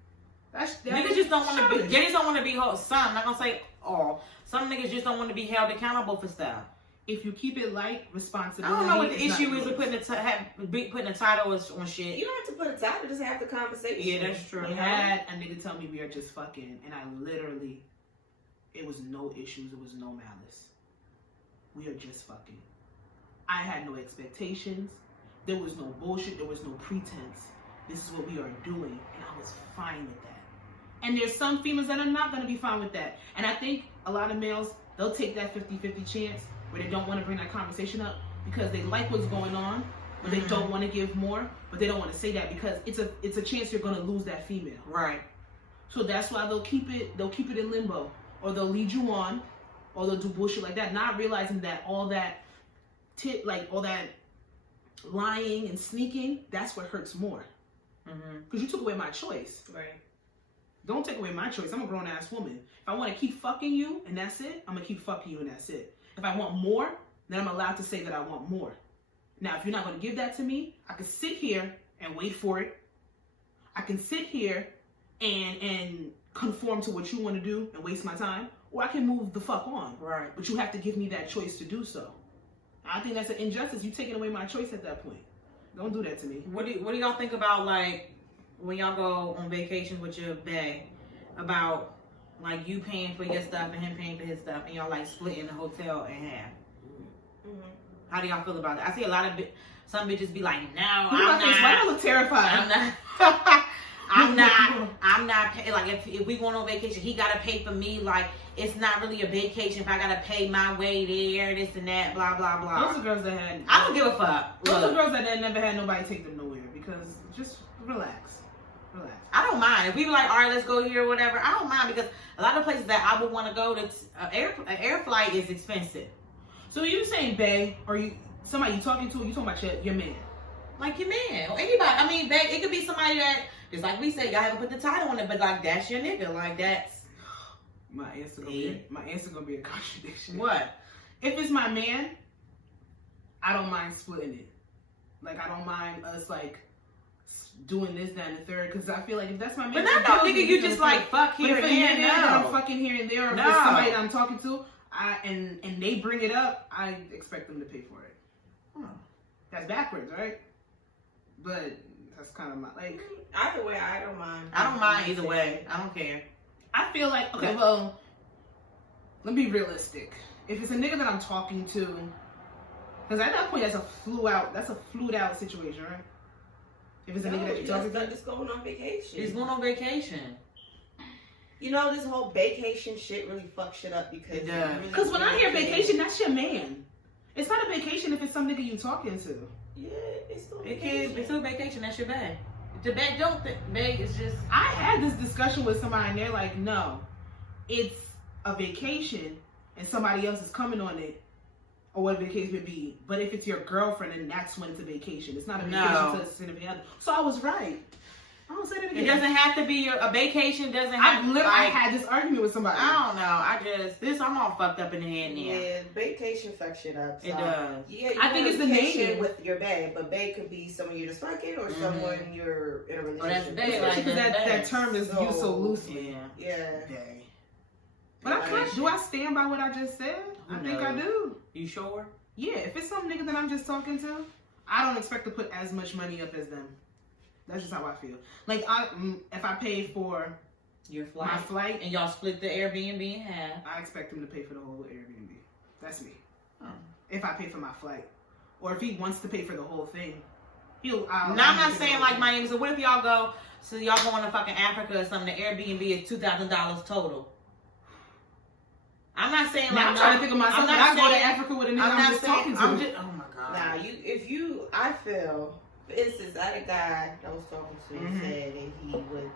Niggas just don't want to be. They just don't want to be held. Some, I'm not gonna say all. Some niggas just don't want to be held accountable for stuff. If you keep it light, responsibility. I don't know what the issue is with putting a title on shit. You don't have to put a title. Just have the conversation. Yeah, that's true. I had a nigga tell me we are just fucking, and I literally, it was no issues. It was no malice. We are just fucking. I had no expectations. There was no bullshit. There was no pretense. This is what we are doing. And I was fine with that. And there's some females that are not going to be fine with that. And I think a lot of males, they'll take that 50-50 chance where they don't want to bring that conversation up because they like what's going on, but they don't want to give more, but they don't want to say that because it's a chance you're going to lose that female. Right. So that's why they'll keep it in limbo, or they'll lead you on, or they'll do bullshit like that, not realizing that all that lying and sneaking, that's what hurts more. Because you took away my choice. Right. Don't take away my choice. I'm a grown-ass woman. If I want to keep fucking you and that's it, I'm going to keep fucking you and that's it. If I want more, then I'm allowed to say that I want more. Now, if you're not going to give that to me, I can sit here and wait for it. I can sit here and conform to what you want to do and waste my time. Or I can move the fuck on. Right. But you have to give me that choice to do so. I think that's an injustice. You taking away my choice at that point. Don't do that to me. What do y'all think about, like, when y'all go on vacation with your bae, about like you paying for your stuff and him paying for his stuff, and y'all like splitting the hotel in half? How do y'all feel about that? I see a lot of some bitches be like, no, I'm not. Why I look terrified? I'm not paying. Like, if we going on vacation, he gotta pay for me. Like, it's not really a vacation if I gotta pay my way there, this and that, blah blah blah. Those are girls that had. I don't give a fuck. Those are girls that never had nobody take them nowhere because just relax. I don't mind if we be like, all right, let's go here or whatever. I don't mind because a lot of places that I would want to go, an air flight is expensive. So you saying bae, or somebody you talking to? You talking about your man? Like your man or anybody? I mean, bae, it could be somebody that. Just like we said, y'all haven't put the title on it, but like that's your nigga. Like that's my answer gonna be a contradiction. What? If it's my man, I don't mind splitting it. Like I don't mind us like doing this, that, and the third, because I feel like if that's my man, but not no nigga, you just like fuck here and there. No, I'm fucking here and there. Or if it's somebody that I'm talking to, and they bring it up, I expect them to pay for it. That's backwards, right? But that's kind of my like. Either way, I don't mind. I don't mind either way. I don't care. I feel like well, let me be realistic. If it's a nigga that I'm talking to, Because at that point, that's a flued out situation, right? If it's a nigga that you're talking to, just going on vacation. He's going on vacation. You know, this whole vacation shit really fucks shit up because it does. Because when I hear vacation, that's your man. It's not a vacation if it's some nigga you talking to. Yeah, it's still vacation. It's still vacation. That's your bae. The bae don't think bae is just. I had this discussion with somebody and they're like, no, it's a vacation and somebody else is coming on it, or whatever the case may be. But if it's your girlfriend, then that's when it's a vacation. It's not a vacation to a significant other. So I was right. I don't say that again. It doesn't have to be a vacation. Doesn't have. I had this argument with somebody. I don't know. I'm all fucked up in the head now. Yeah, vacation fucks shit up. So. It does. Yeah, I think it's the name with your bae, but bae could be someone you're just fucking or someone you're in a relationship with. Especially because that term is used so loosely. Yeah. Bae. But do I stand by what I just said? I think I do. You sure? Yeah, if it's some nigga that I'm just talking to, I don't expect to put as much money up as them. That's just how I feel. Like, if I pay for your flight, my flight, and y'all split the Airbnb in half, I expect him to pay for the whole Airbnb. That's me. If I pay for my flight, or if he wants to pay for the whole thing, now I'm not saying like Miami. So what if y'all go? So y'all going to fucking Africa or something? The Airbnb is $2,000 total. I'm not saying like. I'm trying to think of myself. I go to Africa with a nigga I'm just talking to. Oh my god. Now I feel. For instance, I had a guy I was talking to said that he would,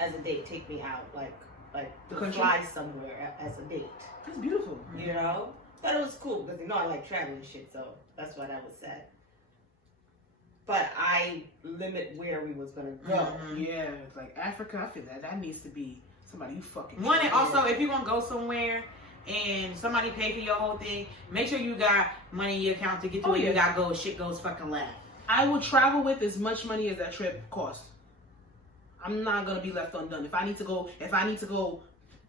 as a date, take me out, like to fly somewhere as a date. That's beautiful. You know? But it was cool because, I like traveling and shit, so that's why that was said. But I limit where we was going to go. Yeah, like Africa, I feel that needs to be somebody you fucking... One, and also, if you're going to go somewhere and somebody pay for your whole thing, make sure you got money in your account to get to where you got to go. Shit goes fucking left. I will travel with as much money as that trip costs. I'm not gonna be left undone. If I need to go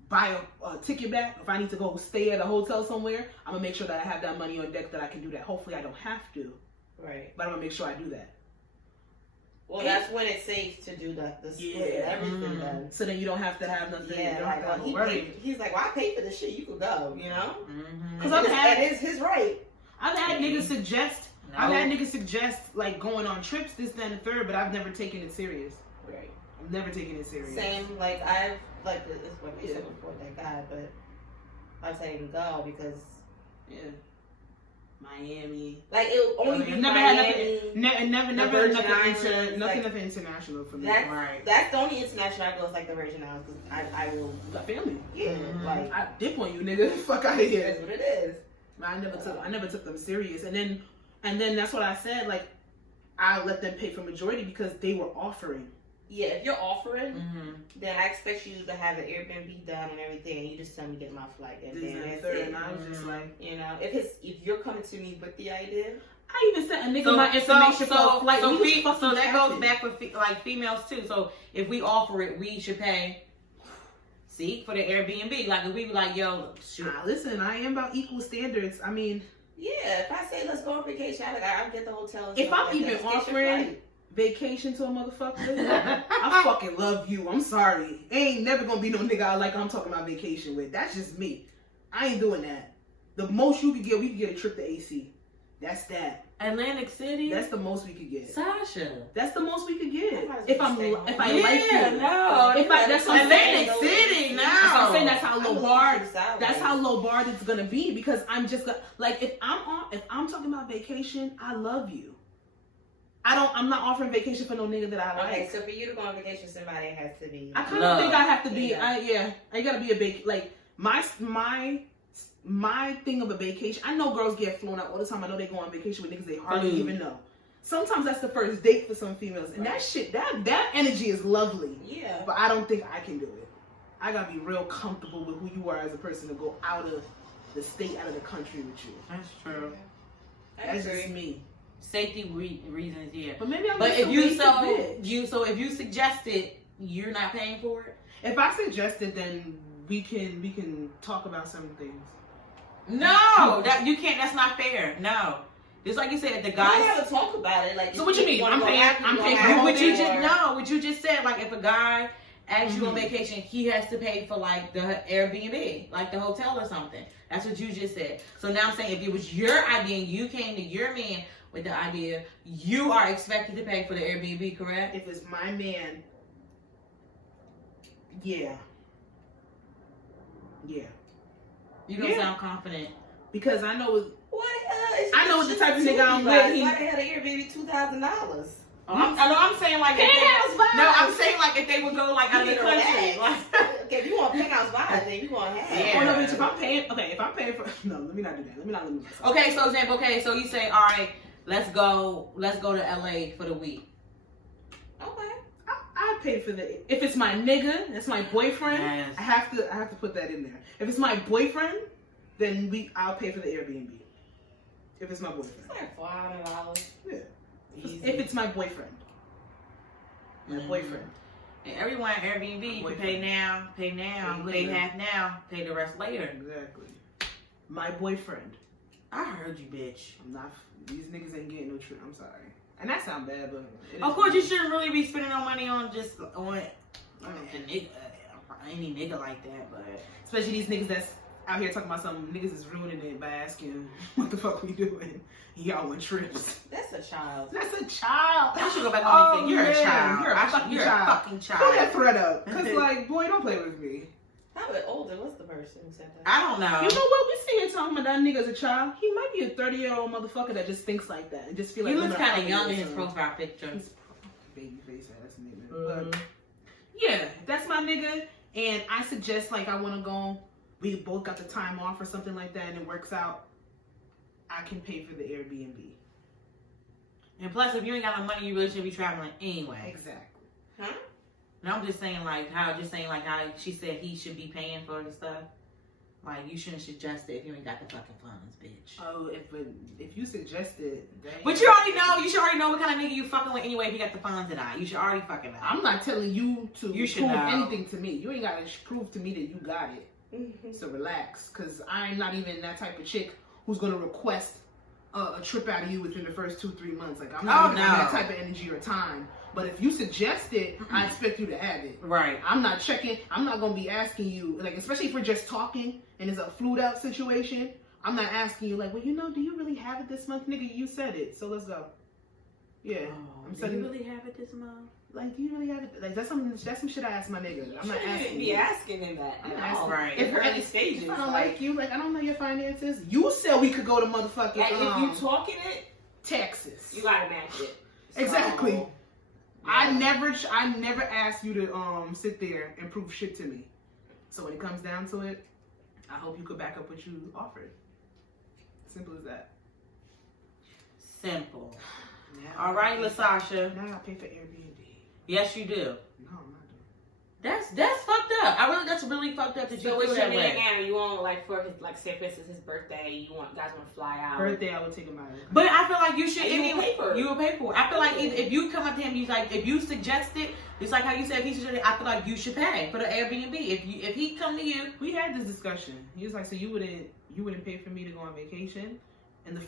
buy a ticket back, if I need to go stay at a hotel somewhere, I'm gonna make sure that I have that money on deck that I can do that. Hopefully I don't have to. Right. But I'm gonna make sure I do that. Well, that's when it's safe to do the split and everything then. So then you don't have to have nothing. Yeah, you don't have to worry. He's like, well, I paid for this shit, you could go, you know? Because that is his right. I've had niggas suggest I've had niggas suggest like going on trips, this, that, and the third, but I've never taken it serious. Right. I've never taken it serious. Same, like I've it's what you said before that guy, but I'm saying go because Miami. Like it only be never Miami. Had nothing, never nothing international for me. That's the only international I go is like the Virgin Islands because I will got family. Yeah, like I dip on you, nigga. Fuck out of here. That's what it is. I never took them serious, and then that's what I said. Like, I let them pay for majority because they were offering. Yeah, if you're offering, then I expect you to have an Airbnb done and everything, and you just tell me get my flight. And then that's it. And I was just like, if you're coming to me with the idea. I even sent a nigga my information for flight. So that goes back with like females too. So if we offer it, we should pay. See, for the Airbnb, like if we be like, yo, shoot. Nah, listen, I am about equal standards. I mean, yeah, if I say let's go on vacation, I'll get the hotel. If I'm even offering vacation to a motherfucker, I fucking love you. I'm sorry. Ain't never gonna be no nigga I like I'm talking about vacation with. That's just me. I ain't doing that. The most you could get, we could get a trip to AC. That's that. Atlantic City. That's the most we could get. Sasha. That's the most we could get. If I like you. No. That's Atlantic City. No. I'm saying that's how low bar. That's how low bar it's gonna be because I'm just like if I'm talking about vacation, I love you. I'm not offering vacation for no nigga that I like. Okay, so for you to go on vacation, somebody has to be. I kind of think I have to be. I gotta be a like my thing of a vacation. I know girls get flown out all the time. I know they go on vacation with niggas they hardly even know. Sometimes that's the first date for some females, and that shit, that energy is lovely. Yeah. But I don't think I can do it. I gotta be real comfortable with who you are as a person to go out of the state, out of the country with you. That's true. That's just me. Safety reasons, yeah. But maybe I'm but just if if you suggest it, you're not paying for it. If I suggest it, then we can talk about some things. No, that you can't. That's not fair. No, just like you said, the guys. We have to talk about it. Like, so what you mean? I'm paying. What you just said. Like, if a guy asks you on vacation, he has to pay for like the Airbnb, like the hotel or something. That's what you just said. So now I'm saying if it was your idea and you came to your man with the idea, you are expected to pay for the Airbnb, correct? If it's my man, yeah. Yeah. You don't sound confident. Because I know What the hell is I know the type of nigga I'm with. Why the hell the Airbnb $2,000? I'm saying like I'm saying like if they would go like out of the country. Like, okay, if you want penthouse vibes, then you want to have. Yeah. Oh, no, bitch, if I'm paying for no, let me not do that. Let me not limit myself. Okay, so example, so you say, all right, let's go to LA for the week. Okay. I pay for the if it's my nigga, that's my boyfriend. Yes. I have to put that in there. If it's my boyfriend, then I'll pay for the Airbnb. If it's my boyfriend. It's like $400. Yeah. Easy. If it's my boyfriend. My boyfriend. And everyone at Airbnb, you can pay now, pay half now, pay the rest later. Exactly. My boyfriend. I heard you, bitch. I'm not. These niggas ain't getting no trip. I'm sorry. And that sound bad, but Of course, you shouldn't really be spending no money on just on any nigga like that, but especially these niggas that's out here talking about some niggas is ruining it by asking what the fuck we doing. Y'all want trips. That's a child. That's a child. I should go back home and think you're a man. child. You're a fucking child. Pull child. that thread up. Cause like, boy, don't play with me. How older was the person who said that? I don't know. You know what? We sit here talking about that nigga as a child. He might be a 30-year-old motherfucker that just thinks like that and just feel like he looks kind of young in his profile picture. He's baby face ass nigga. But yeah, that's my nigga. And I suggest like I want to go. We both got the time off or something like that, and it works out. I can pay for the Airbnb. And plus, if you ain't got no money, you really should be traveling anyway. Exactly. Huh? No, I'm just saying how she said he should be paying for the stuff. Like, you shouldn't suggest it if you ain't got the fucking funds, bitch. Oh, if you suggest it, but you already know. You should already know what kind of nigga you fucking with anyway. If you got the funds or not, you should already fucking know. I'm not telling you to prove know. anything to me. You ain't gotta prove to me that you got it. So relax, cause I'm not even that type of chick who's gonna request a trip out of you within the first 2-3 months. Like I'm not even that type of energy or time. But if you suggest it, I expect you to have it. Right. I'm not checking. I'm not gonna be asking you, like, especially if we're just talking and it's a flued out situation. I'm not asking you, like, well, you know, do you really have it this month, nigga? You said it, so let's go. Yeah. Do you really have it this month? Like, do you really have it? Like, that's some shit I ask my nigga. I'm not asking. Be asking him that. I'm asking. Right. In early stages. If I don't like you, like, I don't know your finances. You said we could go to motherfucking like, if you talking it, Texas. you gotta match it. Exactly. So, yeah. I never asked you to sit there and prove shit to me. So when it comes down to it, I hope you could back up what you offered. Simple as that. Simple. All right, Sasha. Now I pay for Airbnb. Yes, you do. No, I'm not doing. That's fucked up. That's really fucked up that you so feel what's that your way. man? You want like for his, like say for instance his birthday, guys want to fly out. Birthday, I would take him out. But I feel like you should. And you will pay for it. You will pay for it. I feel like if you come up to him, if you suggest it, just like how you said if he suggested, I feel like you should pay for the Airbnb. If he come to you, we had this discussion. He was like, so you wouldn't pay for me to go on vacation? And the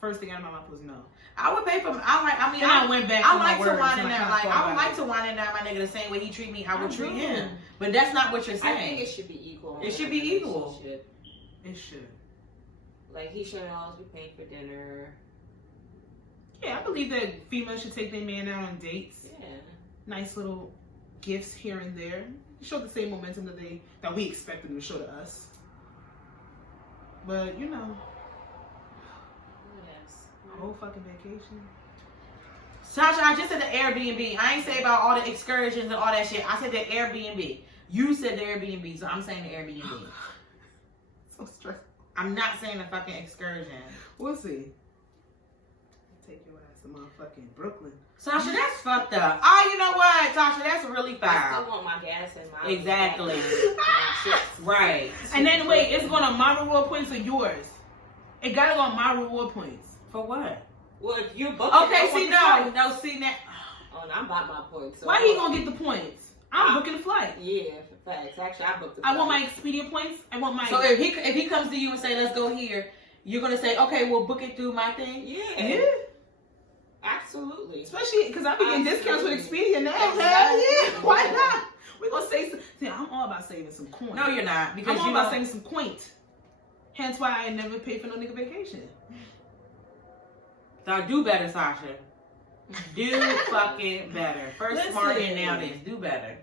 first thing out of my mouth was no. I would pay for him. I went back. I like to wine and dine. Like I would like to wine and dine my nigga the same way he treat me. I would treat him. But that's not what you're saying. I think it should be equal. It should be equal. It should. Like, he shouldn't always be paying for dinner. Yeah, I believe that females should take their man out on dates. Yeah. Nice little gifts here and there. Show the same momentum that we expect them to show to us. But, you know, a whole fucking vacation. Sasha, I just said the Airbnb. I ain't say about all the excursions and all that shit. I said the Airbnb. You said the Airbnb, so I'm saying the Airbnb. So stressful. I'm not saying the fucking excursion. We'll see. Take your ass to motherfucking Brooklyn. Sasha, that's fucked up. Oh, you know what, Sasha? That's really I foul. still want my gas and my... Exactly. Right. And then, wait, it's going on my reward points or yours? It gotta go on my reward points. For what? Well, if you book Okay, see, no, see that. Oh, no, I'm about my points. So why he gonna get the points? I'm booking the flight. Yeah, facts. Actually, I booked the flight. I want my Expedia points. I want my... So if he comes to you and say, let's go here, you're gonna say, okay, we'll book it through my thing? Yeah. Absolutely. Especially because I be getting discounts with Expedia now. Exactly. Hell yeah. Why not? We're gonna save some... See, I'm all about saving some coin. No, you're not. Because I'm all about saving some coin. Hence why I never pay for no nigga vacation. So do better, Sasha. Do fucking better. First smart and now this. Do better.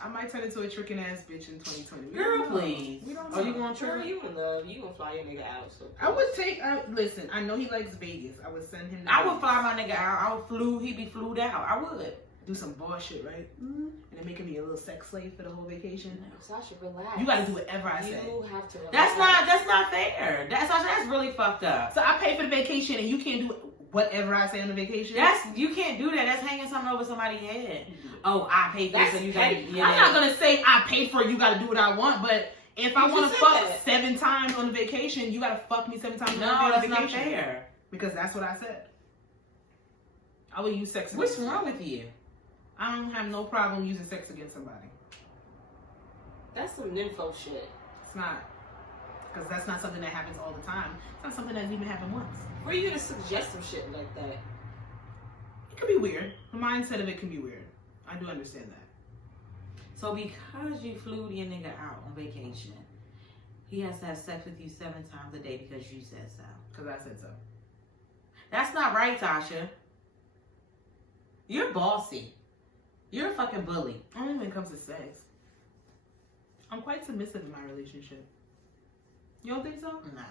I might turn into a tricking ass bitch in 2020. Girl, please. We don't know. Oh, you gonna try? Girl, you in love. You gonna fly your nigga out. So I would take. Listen, I know he likes Vegas. I would send him. I would fly my nigga out. He'd be flued out. I would. Do some bullshit, right? Mm-hmm. And then making me a little sex slave for the whole vacation. No, Sasha, relax. You gotta do whatever I say. You have to relax. That's not fair. That's really fucked up. So I pay for the vacation and you can't do whatever I say on the vacation? You can't do that. That's hanging something over somebody's head. Oh, I paid for it, so you gotta. I'm not gonna say I paid for it, you gotta do what I want, but if I want to fuck 7 times on the vacation, you gotta fuck me 7 times on the vacation. No, that's not fair. Because that's what I said. I would use sex. What's wrong with you? I don't have no problem using sex against somebody. That's some nympho shit. It's not. Because that's not something that happens all the time. It's not something that's even happened once. Where are you gonna suggest some shit like that? It could be weird. The mindset of it can be weird. I do understand that. So because you flew your nigga out on vacation, he has to have sex with you 7 times a day because you said so. Because I said so. That's not right, Sasha. You're bossy. You're a fucking bully. Only when it comes to sex. I'm quite submissive in my relationship. You don't think so? No.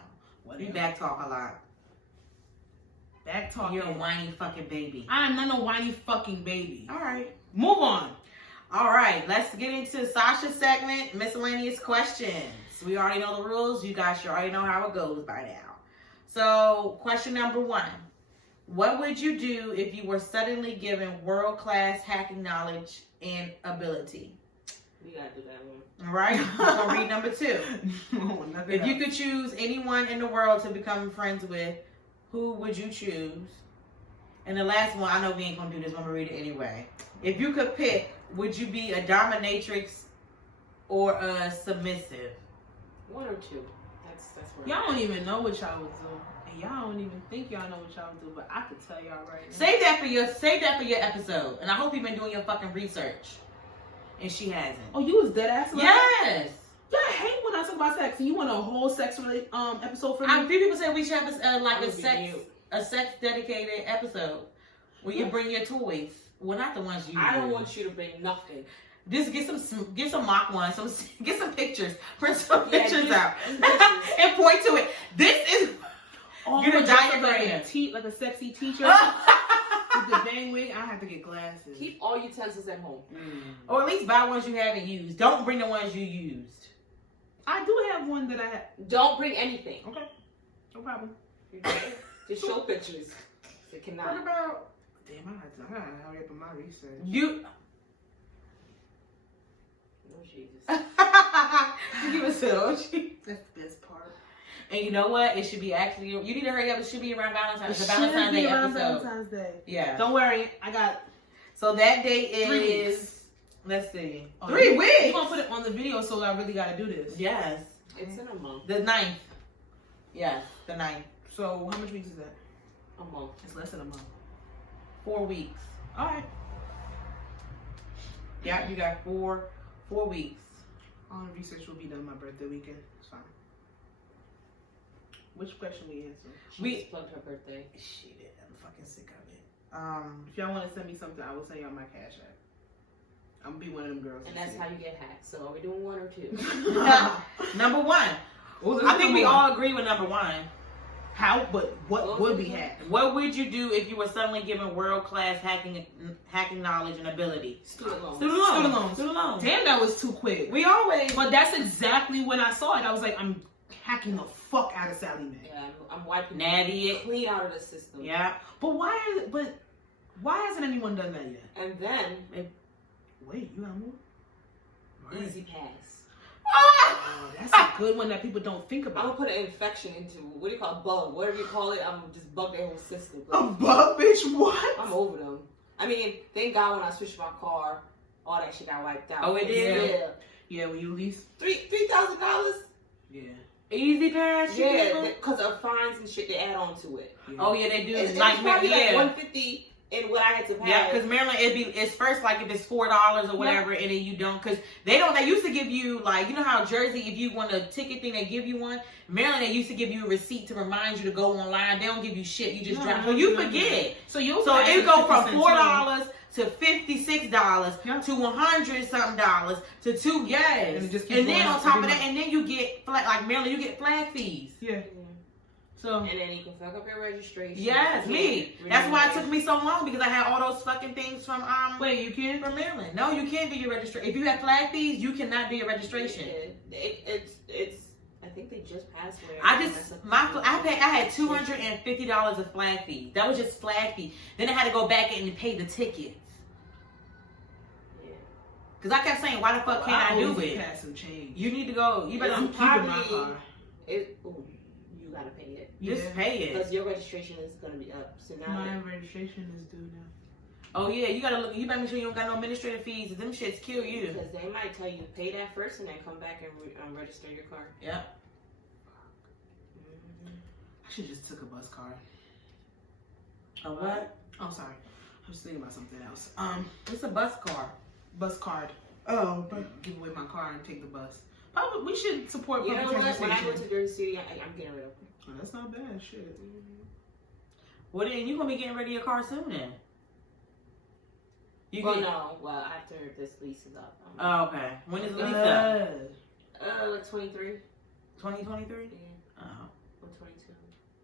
Whatever. You back talk a lot. Back talking. You're a whiny fucking baby. I'm not no whiny fucking baby. All right. Move on. All right. Let's get into Sasha's segment, miscellaneous questions. We already know the rules. You guys should already know how it goes by now. So, question number 1. What would you do if you were suddenly given world-class hacking knowledge and ability? We gotta do that one. All right. So read number 2. If you could choose anyone in the world to become friends with, who would you choose? And the last one, I know we ain't gonna do this, I'm gonna read it anyway. If you could pick, would you be a dominatrix or a submissive? 1 or 2. That's where y'all don't even know what y'all would do. And y'all don't even think y'all know what y'all would do, but I could tell y'all right now. Save that for your episode. And I hope you've been doing your fucking research. And she hasn't. Oh, you was dead ass? Yes. Yeah, I hate when I talk about sex. And you want a whole sex episode for me? A few people say we should have a sex dedicated episode where you bring your toys. Well, not the ones you. I don't want you to bring nothing. Just get some mock ones. Get some pictures. Print some pictures out and point to it. This is. Get a diagram. Like a sexy teacher with the bang wig. I have to get glasses. Keep all utensils at home. Or at least buy ones you haven't used. Don't bring the ones you used. I do have one that I have. Don't bring anything. Okay. No problem. Just show pictures. It cannot. What about... Damn, I gotta hurry up on my research. You... Oh, Jesus. Give us a That's the best part. And you know what? It should be actually... You need to hurry up. It should be around Valentine's. It's a Valentine's Day episode. Valentine's Day. Yeah. Don't worry. I got... So that date is... 3 weeks. Let's see. Oh, 3 weeks? You're going to put it on the video, so I really got to do this. Yes. It's in a month. The 9th. Yes, the 9th. So how much weeks is that? A month. It's less than a month. 4 weeks. All right. Yeah, you got 4 weeks. All the research will be done my birthday weekend. It's fine. Which question we answer? She just plugged her birthday. Shit, I'm fucking sick of it. If y'all want to send me something, I will send y'all my cash app. I'm gonna be one of them girls. And that's how you get hacked. So are we doing 1 or 2? Number 1. Ooh, I think we all agree with number 1. How? But what would be hacked? What would you do if you were suddenly given world-class hacking knowledge and ability? Student loans. Student loans. Damn, that was too quick. We always. But that's exactly when I saw it. I was like, I'm hacking the fuck out of Sally Mae. Yeah, I'm wiping Natty it clean out of the system. Yeah. But why hasn't anyone done that yet? And then Wait, you got more? Right. Easy pass. Oh, that's a good one that people don't think I'm about. gonna put an infection into what do you call a bug? Whatever you call it, I'm gonna just bug their whole system. A bug, bitch? What? I'm over them. I mean, thank God when I switched my car, all that shit got wiped out. Oh, it did? Yeah. Yeah, when you lease. $3,000. Yeah. Easy pass. Yeah, because of fines and shit they add on to it. Yeah. Oh yeah, they do. It's Like probably like yeah. $150 And what I had to pay. Yeah, because Maryland, it's first like if it's $4 or whatever, and then you don't, because they used to give you like, you know how Jersey, if you want a ticket thing, they give you one. Maryland, they used to give you a receipt to remind you to go online. They don't give you shit. You just drop. So you forget. So it go from $4 to $56 to $100 something to $2 gas, and then on top of that, and then you get like Maryland, you get flag fees. Yeah. So and then you can fuck up your registration. Yes, me. That's why it took me so long, because I had all those fucking things from wait, you can't from Maryland. No, you can't do your registration. If you have flag fees, you cannot do your registration. It's. I think they just passed where I had $250 of flag fees. That was just flag fees. Then I had to go back and pay the tickets. Because I kept saying, why the fuck can't I do it? Pass some change. You need to go. You better keep my car. You gotta pay it. Just pay it. Because your registration is gonna be up. So now my registration is due now. Oh yeah, you gotta look. You better make sure you don't got no administrative fees. Them shits kill you. Because they might tell you to pay that first and then come back and register your car. Yep. I should just took a bus card. A what? Oh, sorry. I was thinking about something else. It's a bus card. Bus card. Oh, give away my car and take the bus. Probably we should support public transportation. When I go to Jersey City, I'm getting rid of them. Oh, that's not bad. Shit. Well, then you gonna be getting rid of your car soon then. Well, after this lease is up. Oh, okay. When is the lease up? Like 23. 2023? Yeah. Oh. Or 22.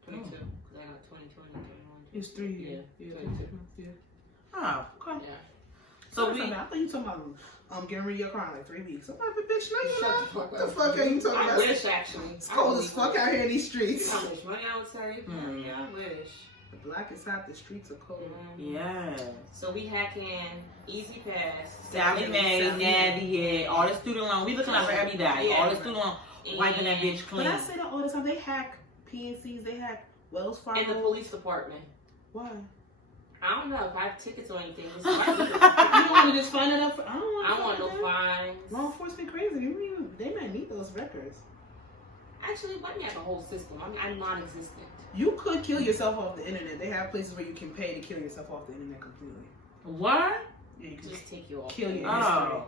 22. Because I got 2020 and 21. It's 3 years. Yeah. 22. Yeah. Oh, okay. Yeah. So I thought you talking about getting rid of your car in like 3 weeks. I'm like, bitch, no, you Shut not. What the fuck are you talking about? I wish, actually. It's cold as fuck out here in these streets. How much money I would save? Yeah, I wish. The black is hot, the streets are cold. yeah. So we hacking Easy Pass, Sally Mae, Nabby, all the student loan. We looking out for everybody. All the student loan, wiping that bitch clean. But I say that all the time. They hack PNCs, they hack Wells Fargo. and the police department. Why? I don't know if I have tickets or anything. You want to just find it up? I want no fines. Law enforcement crazy. They might need those records. Actually, let me have the whole system. I'm non-existent. You could kill yourself off the internet. They have places where you can pay to kill yourself off the internet completely. What? Yeah, you can Just take you off. kill your history.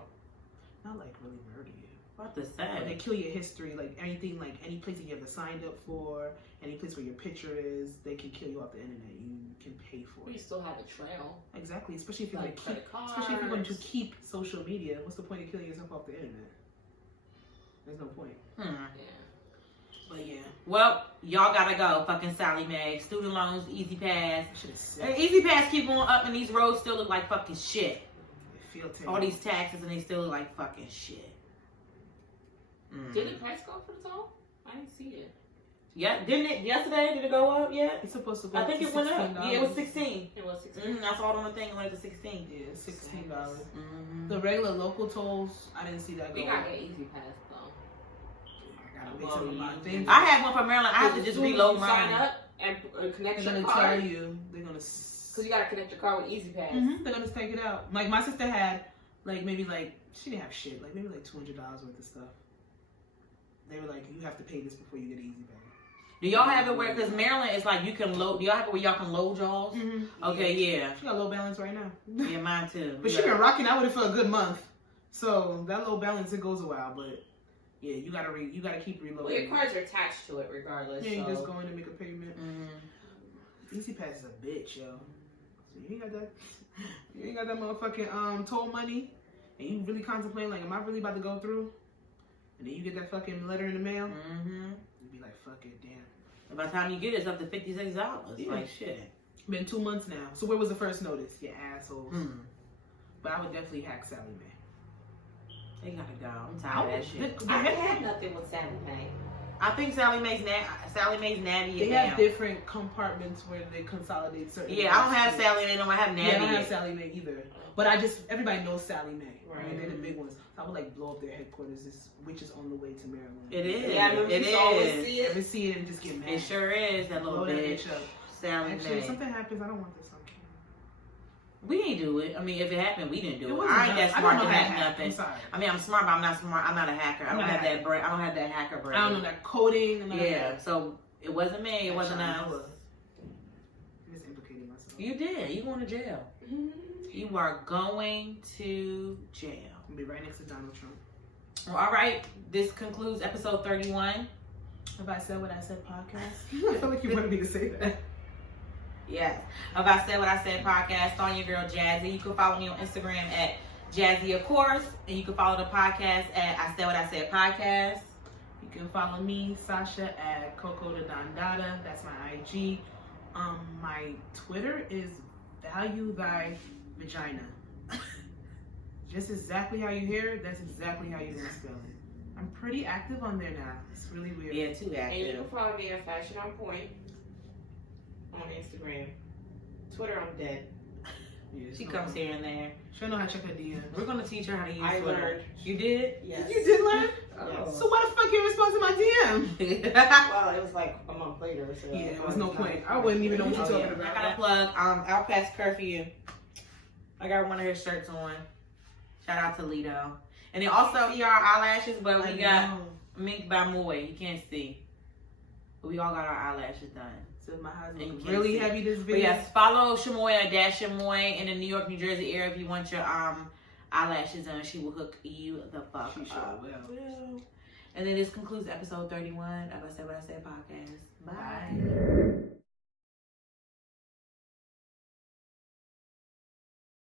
Not like really murder you. What the But say? they kill your history, like anything, like any place that you ever signed up for, any place where your picture is, they can kill you off the internet. You can pay for We it. still have a trail. Exactly, especially if you're Like going to keep, credit especially if you're going to cards. keep social media. What's the point of killing yourself off the internet? There's no point. Yeah. But yeah, Well, y'all gotta go. Fucking Sally Mae. Student loans, Easy Pass. should have said. And Easy Pass keep going up, and these roads still look like fucking shit. They feel terrible. All these taxes, and they still look like fucking shit. Did the price go for the toll? I didn't see it. Yeah, didn't it? Yesterday, did it go up yet? It's supposed to go I up think to it went up. $16. Yeah, it was 16. It was 16. I saw it on the thing. It went up to 16. Yeah, it's $16. Mm-hmm. The regular local tolls, I didn't see that go We up. gotta get Easy Pass though. I gotta wait till my thing. I had one from Maryland. I have to just reload Sign mine. up and connect They're your gonna car. tell you. They're gonna. Cause you gotta connect your car with Easy Pass. They're gonna take it out. Like my sister had, like maybe like she didn't have shit. Like maybe like $200 worth of stuff. They were like, you have to pay this before you get Easy Pass. Do y'all have it where, because Maryland is like you can load, do y'all have it where y'all can load y'alls? Okay, yeah. She got low balance right now. Yeah, mine too. But she been rocking out with it for a good month. So that low balance, it goes a while. But yeah, you gotta keep reloading. Well, your cards are attached to it regardless. Yeah, you so. just go in and make a payment. Easy Pass is a bitch, yo. So you ain't got that motherfucking toll money, and you really contemplating like, am I really about to go through? And then you get that fucking letter in the mail. You be like, fuck it, damn. And by the time you get it, it's up to $56. Yeah. Like shit. Been 2 months now. So where was the first notice? You assholes. But I would definitely hack Sally Mae. They gotta go. I'm tired of that shit. I had nothing with Sally Mae. I think Sally Mae's natty. They have different compartments where they consolidate certain. Yeah, I don't have Sally Mae. No, I have natty. Yeah, I don't have Sally Mae either. But everybody knows Sally Mae. Right. I mean, they're the big ones. So I would like blow up their headquarters, which is on the way to Maryland. It is. Yeah, it is. Always see it. Ever see it and just get mad. It sure is. That little bitch. Sally Actually, if Mae. something happens, I don't want this on camera. We didn't do it. I mean, if it happened, we didn't do it. It I ain't that smart to hack nothing. I'm sorry. I mean, I'm smart, but I'm not smart. I'm not a hacker. I don't have that brain. I don't have that hacker brain. I don't know that coding. Yeah. So it wasn't me. It wasn't us. I'm just implicating myself. You did. You going to jail. You are going to jail. I'll be right next to Donald Trump. Well, all right. This concludes episode 31. Have I said what I said podcast? I feel like you wanted me to say that. Yes. Have I Said What I Said podcast on your girl Jazzy. You can follow me on Instagram at Jazzy, of course. And you can follow the podcast at I Said What I Said podcast. You can follow me, Sasha, at Coco the Don Dada. That's my IG. My Twitter is Value Thy Vagina. Just exactly how you hear it, that's exactly how you're gonna spell it. I'm pretty active on there now. It's really weird. Yeah, too And you active. can follow me at Fashion on Point on Instagram. Twitter, I'm dead. Yeah, She comes here and there. She'll know how to check her DMs. We're gonna teach her how to use I Twitter. learned. You did? Yes. You did learn? Yes. So why the fuck you respond to my DM? Well, it was like a month later, so Yeah, there was no point. I wouldn't even know what you're Oh, talking yeah. I about. gotta plug Out Past Curfew. I got one of her shirts on. Shout out to Lido. And then also our eyelashes, but we got Mink by Moy. You can't see. But we all got our eyelashes done. So my eyes And you look can't really see. heavy this But video. yes, follow Shamoya Shamoy in the New York, New Jersey area if you want your eyelashes done. She will hook you the fuck She sure up. will. And then this concludes episode 31 of I Said What I Said podcast. Bye. Bye.